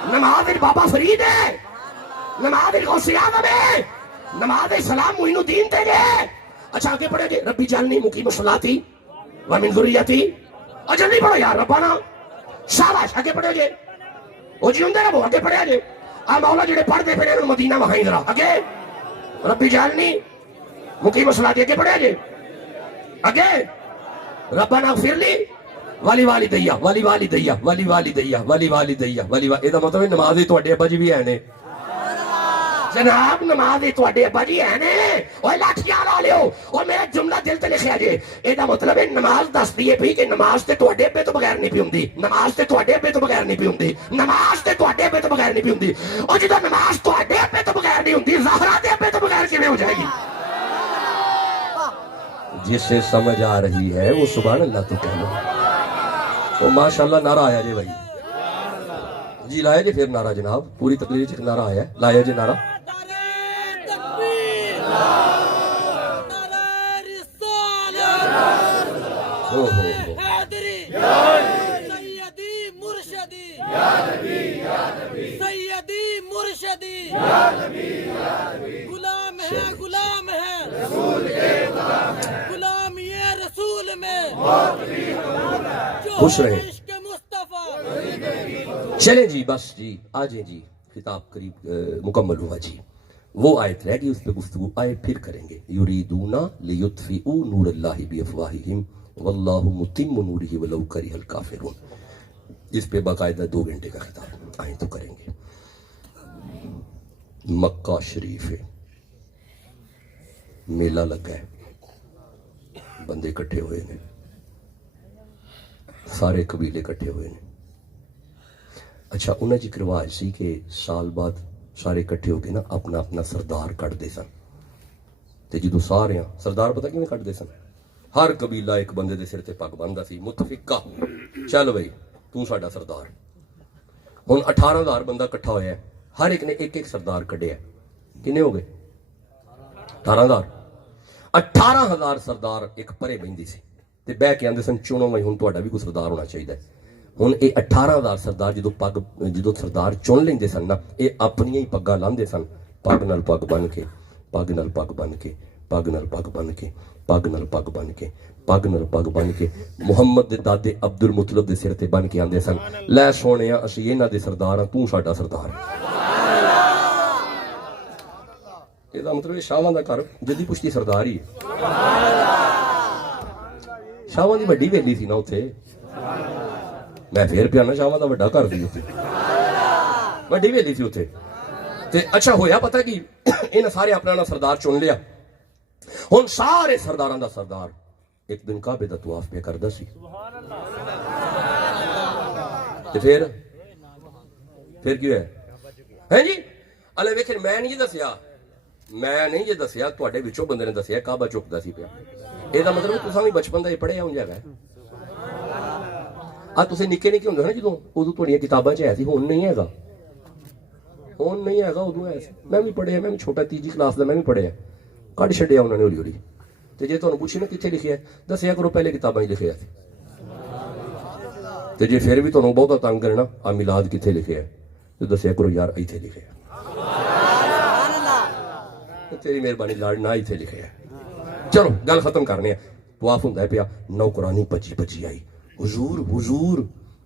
نماز بابا فرید ہے نماز غوث اعظم ہے نماز سلام معین الدین تے ہے اچھا آگے پڑھے گے ربی جعلنی مقیم الصلاۃ ومن ذریتی اور جلدی پڑھو یار ربانا شاباش آگے پڑھے گے وہ جی ہوں ربو آگے پڑھے گے آ مولا جڑے پڑھ دے پڑھے مدینہ وہاں ذرا آگے ربی جعلنی مقیم الصلاۃ آگے پڑھے گے آگے ربنا اغفر لی والی والی دیا والی والی دیا والی والی دیا والی والی دیا والی والی یہ مطلب نماز ہی تواڈے ابا جی بھی ہے نے جناب نماز ہی تواڈے ابا جی ہے نے اوے لاٹھیاں لا لیو اور میرا جملہ دل تے لکھیا جے یہ مطلب ہے نماز دسدی ہے بھی کہ نماز تے تواڈے ابے تو بغیر نہیں پی ہوندی نماز تے تواڈے ابے تو بغیر نہیں پی ہوندی نماز تے تواڈے ابے تو بغیر نہیں پی ہوندی اور جدوں نماز تواڈے ابے تو بغیر نہیں ہوندی زہرا دے ابے تو بغیر کیویں ہو جائے گی جسے سمجھ آ رہی ہے وہ سبحان اللہ تو کہہ لو تو ماشاءاللہ نعرہ آیا جی بھائی جی لایا جی پھر نعرہ جناب پوری تقریر چک نعرہ آیا لایا جی نعرہ سیدی مرشدی غلام ہے غلام ہے غلام یہ رسول میں خوش رہے چلیں جی بس جی آجیں جی خطاب قریب مکمل ہوا جی وہ آیت رہ گئی اس پہ گفتگو آئے پھر کریں گے یریدون لیطفئوا نور اللہ بافواہہم واللہ متم نورہ ولو کرہ الکافرون اس پہ باقاعدہ 2 گھنٹے کا خطاب آئیں تو کریں گے مکہ شریف ہے میلہ لگا ہے بندے اکٹھے ہوئے ہیں سارے قبیلے اکٹھے ہوئے ہیں اچھا انہیں جی رواج سی کہ سال بعد سارے اکٹھے ہو کے نا اپنا اپنا سردار کٹ دے سن تے جدو سارے سردار پتہ کیویں کٹ دے سن ہر قبیلہ ایک بندے دے سر تے پگ بندا سی متفقہ چل بھائی تو ساڈا سردار ہن 18,000 بندہ اکٹھا ہویا ہے ہر ایک نے ایک ایک سردار کڈیا کنے ہو گئے 18,000 سردار ایک پرے بہندی سی تے بہ کے آندے سن چنو میں ہن تہاڈا بھی کوئی سردار ہونا چاہیے ہن اے 18,000 سردار جدو سردار چن لیندے سن نا اے اپنی ہی پگاں لاندے سن پگ نال پگ بن کے پگ نال پگ بن کے پگ نال پگ بن کے پگ نال پگ بن کے پگ نال پگ بن کے محمد دے دادے عبد المطلب دے سر تے بن کے آندے سن لے سونیا اسی انہاں دے سردار ہاں تو ساڈا سردار یہ مطلب شاہواں دا گھر جدی پشتی سردار ہی شاہواں دی وڈی ویلی سی نا اوتھے میں پھر پیانا شاہواں دا وڈا گھر سی اوتھے وڈی ویلی سی اوتھے تے اچھا ہویا پتہ کی انہاں سارے اپنا سردار چن لیا ہن سارے سرداراں دا سردار ایک دن کعبے دا طواف پہ کردا سی تے پھر کیوں ہے جی اللہ ویکھن میں نہیں یہ دسیا تواڈے وچوں بندے نے دسیا کعبہ چکدا سی پیا یہ مطلب تساں بھی بچپن دا پڑھیا ہوں جگہ آ تسے نکے نکے ہوندے نا جدوں ادوں تہاڈیاں کتاباں چ ہے سی ہن نہیں ہے ادوں ہے سی میں بھی پڑھیا میں بھی چھوٹا 3 کلاس دا میں بھی پڑھیا کڈ چھڈیا انہاں نے ہولی ہولی ਤੇ ਜੇ ਤੁਹਾਨੂੰ ਪੁੱਛੇ ਨਾ ਕਿੱਥੇ ਲਿਖਿਆ, ਦੱਸਿਆ ਕਰੋ ਪਹਿਲੇ ਕਿਤਾਬਾਂ 'ਚ ਲਿਖਿਆ ਸੀ। ਤੇ ਜੇ ਫਿਰ ਵੀ ਤੁਹਾਨੂੰ ਬਹੁਤਾ ਤੰਗ ਕਰੇ ਨਾ ਆ ਮਿਲਾਦ ਕਿੱਥੇ ਲਿਖਿਆ, ਤੇ ਦੱਸਿਆ ਕਰੋ ਯਾਰ ਇੱਥੇ ਲਿਖਿਆ। ਤੇਰੀ ਮਿਹਰਬਾਨੀ ਲਾੜ ਨਾ ਇੱਥੇ ਲਿਖਿਆ। ਚਲੋ ਗੱਲ ਖਤਮ ਕਰਨੇ ਆ। ਤਵਾਫ ਹੁੰਦਾ ਪਿਆ, ਨੌਕਰਾਨੀ ਭੱਜੀ ਆਈ,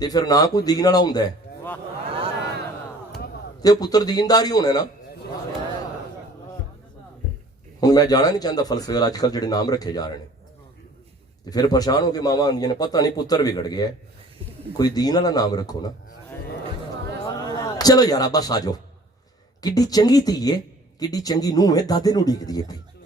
ਤੇ ਫਿਰ ਨਾ ਕੋਈ ਦੀਨ ਵਾਲਾ ਹੁੰਦਾ ਹੈ ਤੇ ਪੁੱਤਰ ਦੀਨਦਾਰ ਹੀ ਹੋਣਾ ਨਾ। ਹੁਣ ਮੈਂ ਜਾਣਾ ਨਹੀਂ ਚਾਹੁੰਦਾ ਫਲਸਫੇ ਵਾਲਾ, ਅੱਜ ਕੱਲ੍ਹ ਜਿਹੜੇ ਨਾਮ ਰੱਖੇ ਜਾ ਰਹੇ ਨੇ ਤੇ ਫਿਰ ਪਰੇਸ਼ਾਨ ਹੋ ਕੇ ਮਾਵਾਂ ਆਉਂਦੀਆਂ ਨੇ, ਪਤਾ ਨਹੀਂ ਪੁੱਤਰ ਵਿਗੜ ਗਿਆ, ਕੋਈ ਦੀਨ ਵਾਲਾ ਨਾਮ ਰੱਖੋ ਨਾ। ਚਲੋ ਯਾਰਾ ਬਸ ਆ ਜਾਓ। ਕਿੱਡੀ ਚੰਗੀ ਧੀ ਹੈ, ਕਿੱਡੀ ਚੰਗੀ ਨੂੰਹ ਹੈ, ਦਾਦੇ ਨੂੰ ਉਡੀਕਦੀ ਹੈ।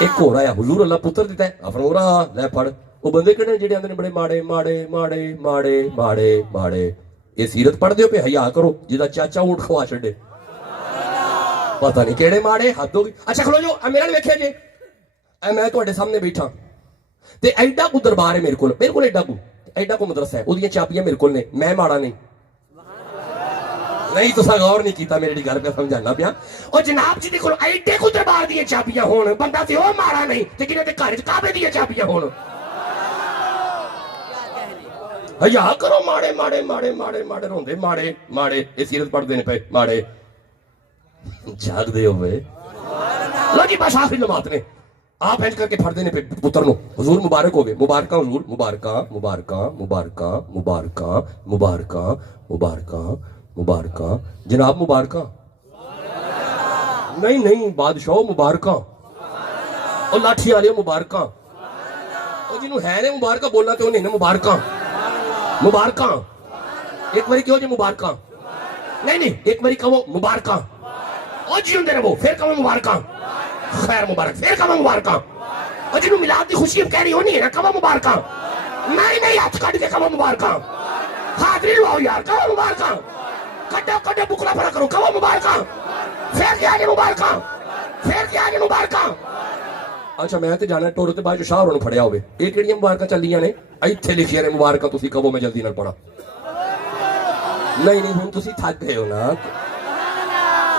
ایک ہو رہا ہے حضور اللہ پتر دیتا ہے افرورا لے پڑھ وہ بندے کہنے جڑے آندے نے بڑے ماڑے ماڑے ماڑے ماڑے ماڑے ماڑے یہ سیرت پڑھ دیو پہ حیا کرو جدا چاچا اونٹ کھوا چھڈے پتہ نہیں کیڑے ماڑے حد ہو گئی اچھا کھلو جو میرا ویکھیا جی اے میں تواڈے سامنے بیٹھا تے ایڈا کو دربار ہے میرے کول ایڈا کو مدرسہ ہے اودیاں چابیاں میرے کول نے میں ماڑا نہیں نہیں تو غور نہیں کیتا میری گل پہ سمجھانا پیا او جناب جی دیکھو ایڈے کو دربار دی چابیاں ہون بندہ تے او ماڑا نہیں تے کنے تے گھر وچ کعبے دی چابیاں ہون حیا کرو ماڑے ماڑے ماڑے ماڑے ماڑے روندے ماڑے ماڑے اے سیرت پڑھ دینے پے ماڑے جاگ دے ہوئے لو جی بس آخری نماز نے آپ اینج کر کے پھڑ دینے پہ پتر نو حضور مبارک ہو گئے مبارکہ حضور مبارکہ مبارکہ مبارکہ مبارکہ مبارکہ مبارکہ مبارکہ جناب مبارکہ نہیں نہیں بادشاہ مبارکہ اور لاٹھی والے مبارکہ اور جنہوں ہے نے مبارکہ بولنا تو نہیں نا مبارکہ مبارکہ ایک باری کہو جی مبارکہ نہیں نہیں ایک باری کہو مبارکہ اور جی ہوندے رہو پھر کہو مبارکہ خیر مبارک پھر کہو مبارکہ اور جنہوں میلاد دی خوشی کہہ رہی ہونی ہے نا کہو مبارکہ نہیں نہیں ہاتھ کٹ کے کہو مبارکہ حاضری لواؤ یار کہو مبارکہ کٹو کٹو بکلا پڑا کرو کہو مبارکہ پھر کیا جی مبارکہ پھر کیا جی مبارکہ اچھا میں تے جانا ٹورو تے باہر شاہ ہونے پھڑیا ہوئے ایک کیڑیاں مبارکہ چلیاں نے ایتھے لکھیا نے مبارکہ تسی کہو میں جلدی نہ پڑھا نہیں نہیں ہن تسی تھک گئے ہو نا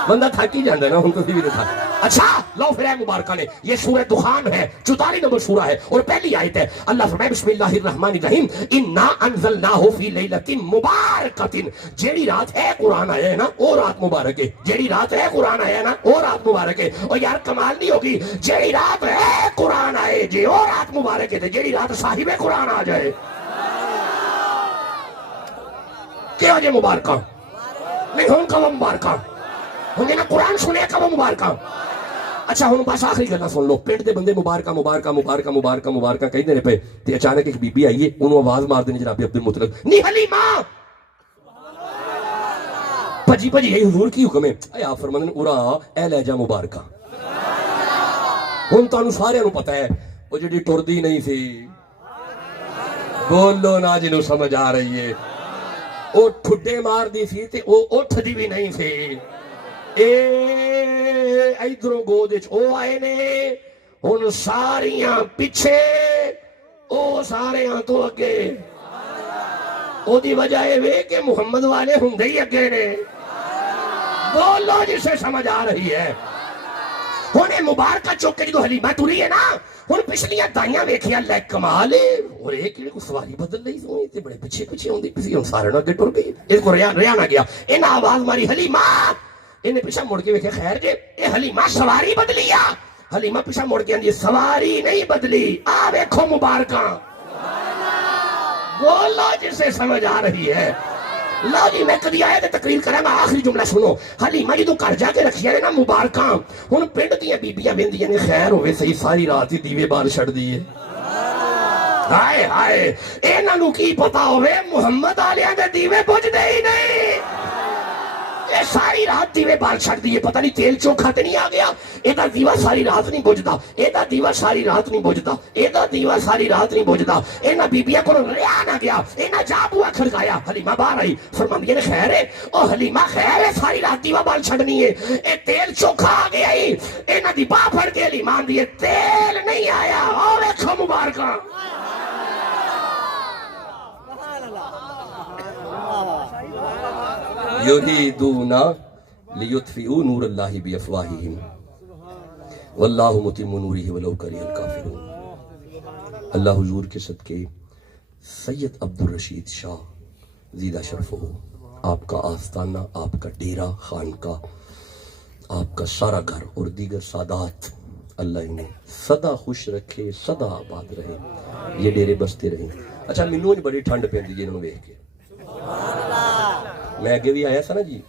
بندہ تھک ہی جاندا نا ہن تسی بھی تھک اچھا لو پھر ہے مبارکہ نے یہ سورہ دخان ہے 44 نمبر سورہ ہے اور پہلی آیت ہے اللہ فرمائے بسم اللہ الرحمن الرحیم انا انزلناہ فی لیلۃ مبارکۃ جیڑی رات ہے قرآن آیا ہے نا وہ رات مبارک ہے جیڑی رات ہے قرآن آیا ہے نا وہ رات مبارک ہے اور یار کمال نہیں ہوگی جیڑی رات ہے قرآن آئے جی وہ رات مبارک ہے جیڑی رات صاحب قرآن آ جائے کیا جی مبارکہ نہیں ہوں کہو مبارکہ ہوں نا قرآن سنے کہو مبارکہ اچھا ہوں بس آخری گلا سن لو پنڈ دے بندے مبارکہ مبارکہ مبارکہ مبارکہ مبارکہ کہیں دینے پہ تے اچانک ایک بی بی آئیے انہوں آواز مار دینے جناب عبد المطلب نہیں حلیمہ پجی پجی یہی حضور کی حکم ہے اے آپ فرمانے اورا اے لہجہ مبارکہ ہن تانوں سارے نوں پتہ ہے وہ جڑی ٹردی نہیں سی بولو نا جنوں سمجھ آ رہی ہے او ٹھڈے مار دی سی تے او اٹھ دی بھی نہیں سی ادھروں گود او آئے نے ہن ساریاں پیچھے او ساریاں تو اگے او دی وجہ ہے کہ محمد والے ہوندے ہی اگے نے بولو جسے سمجھ آ رہی ہے ہن مبارکہ چوک کے جو حلیمہ ٹری ہے نا ہن پچھلیاں دائیاں ویکھیا اللہ کمال ہے اور ایک کو سواری بدل رہی سونی تے بڑے پیچھے پیچھے ہوندی پسی ہن سارے اگے ٹر گئی اس کو ریا نہ گیا انہاں آواز ماری حلیمہ انہیں پیچھا مڑ کے ویکھے خیر جے اے حلیمہ سواری بدلی آ حلیمہ پیچھا مڑ کے آندی سواری نہیں بدلی آ ویکھو مبارکہ بولو جسے سمجھ آ رہی ہے لو جی میں کدی آئے تے تقریر کریں گا آخری جملہ سنو حلیمہ جی تو گھر جا کے رکھیا نے نا مبارکہ ہن پنڈ دیاں بیبیاں ویندیاں نے خیر ہوئے صحیح ساری رات ہی دیوے بال چھڑ دیے ہائے ہائے انہاں نوں کی پتا ہوئے محمد والیاں دے دیوے بجھدے ہی نہیں اے ساری رات دیوے بال چھڑ دیے پتہ نہیں تیل چوکھا تے نہیں آ گیا ایدہ دیوہ ساری رات نہیں بجھدا ایدہ دیوہ ساری رات نہیں بجھدا ایدہ دیوہ ساری رات نہیں بجھدا اینا بی بیاں کو ریا نہ گیا اینا جا بوا کھڑکایا حلیمہ باہر آئی فرماندی نے خیر ہے او حلیمہ خیر ہے ساری رات دیوہ بال چھڑنی ہے اے تیل چوکھا آ گیا ہی اینا دی باہ پھڑ کے حلیمہ آندی ہے تیل نہیں آیا اور ایکھو مبارکہ یریدون لیطفئوا نور اللہ بافواہہم واللہ متم نورہ ولو کرہ الکافرون اللہ حضور کے صدقے سید عبد الرشید شاہ زیدہ شرف ہو آپ کا آستانہ آپ کا ڈیرہ خانقاہ آپ کا سارا گھر اور دیگر سادات اللہ انہیں سدا خوش رکھے سدا آباد رہے یہ ڈیرے بستے رہیں اچھا مینوں بڑی ٹھنڈ پیندی جی انہوں ویکھ کے میں اگے بھی آیا سا نا جی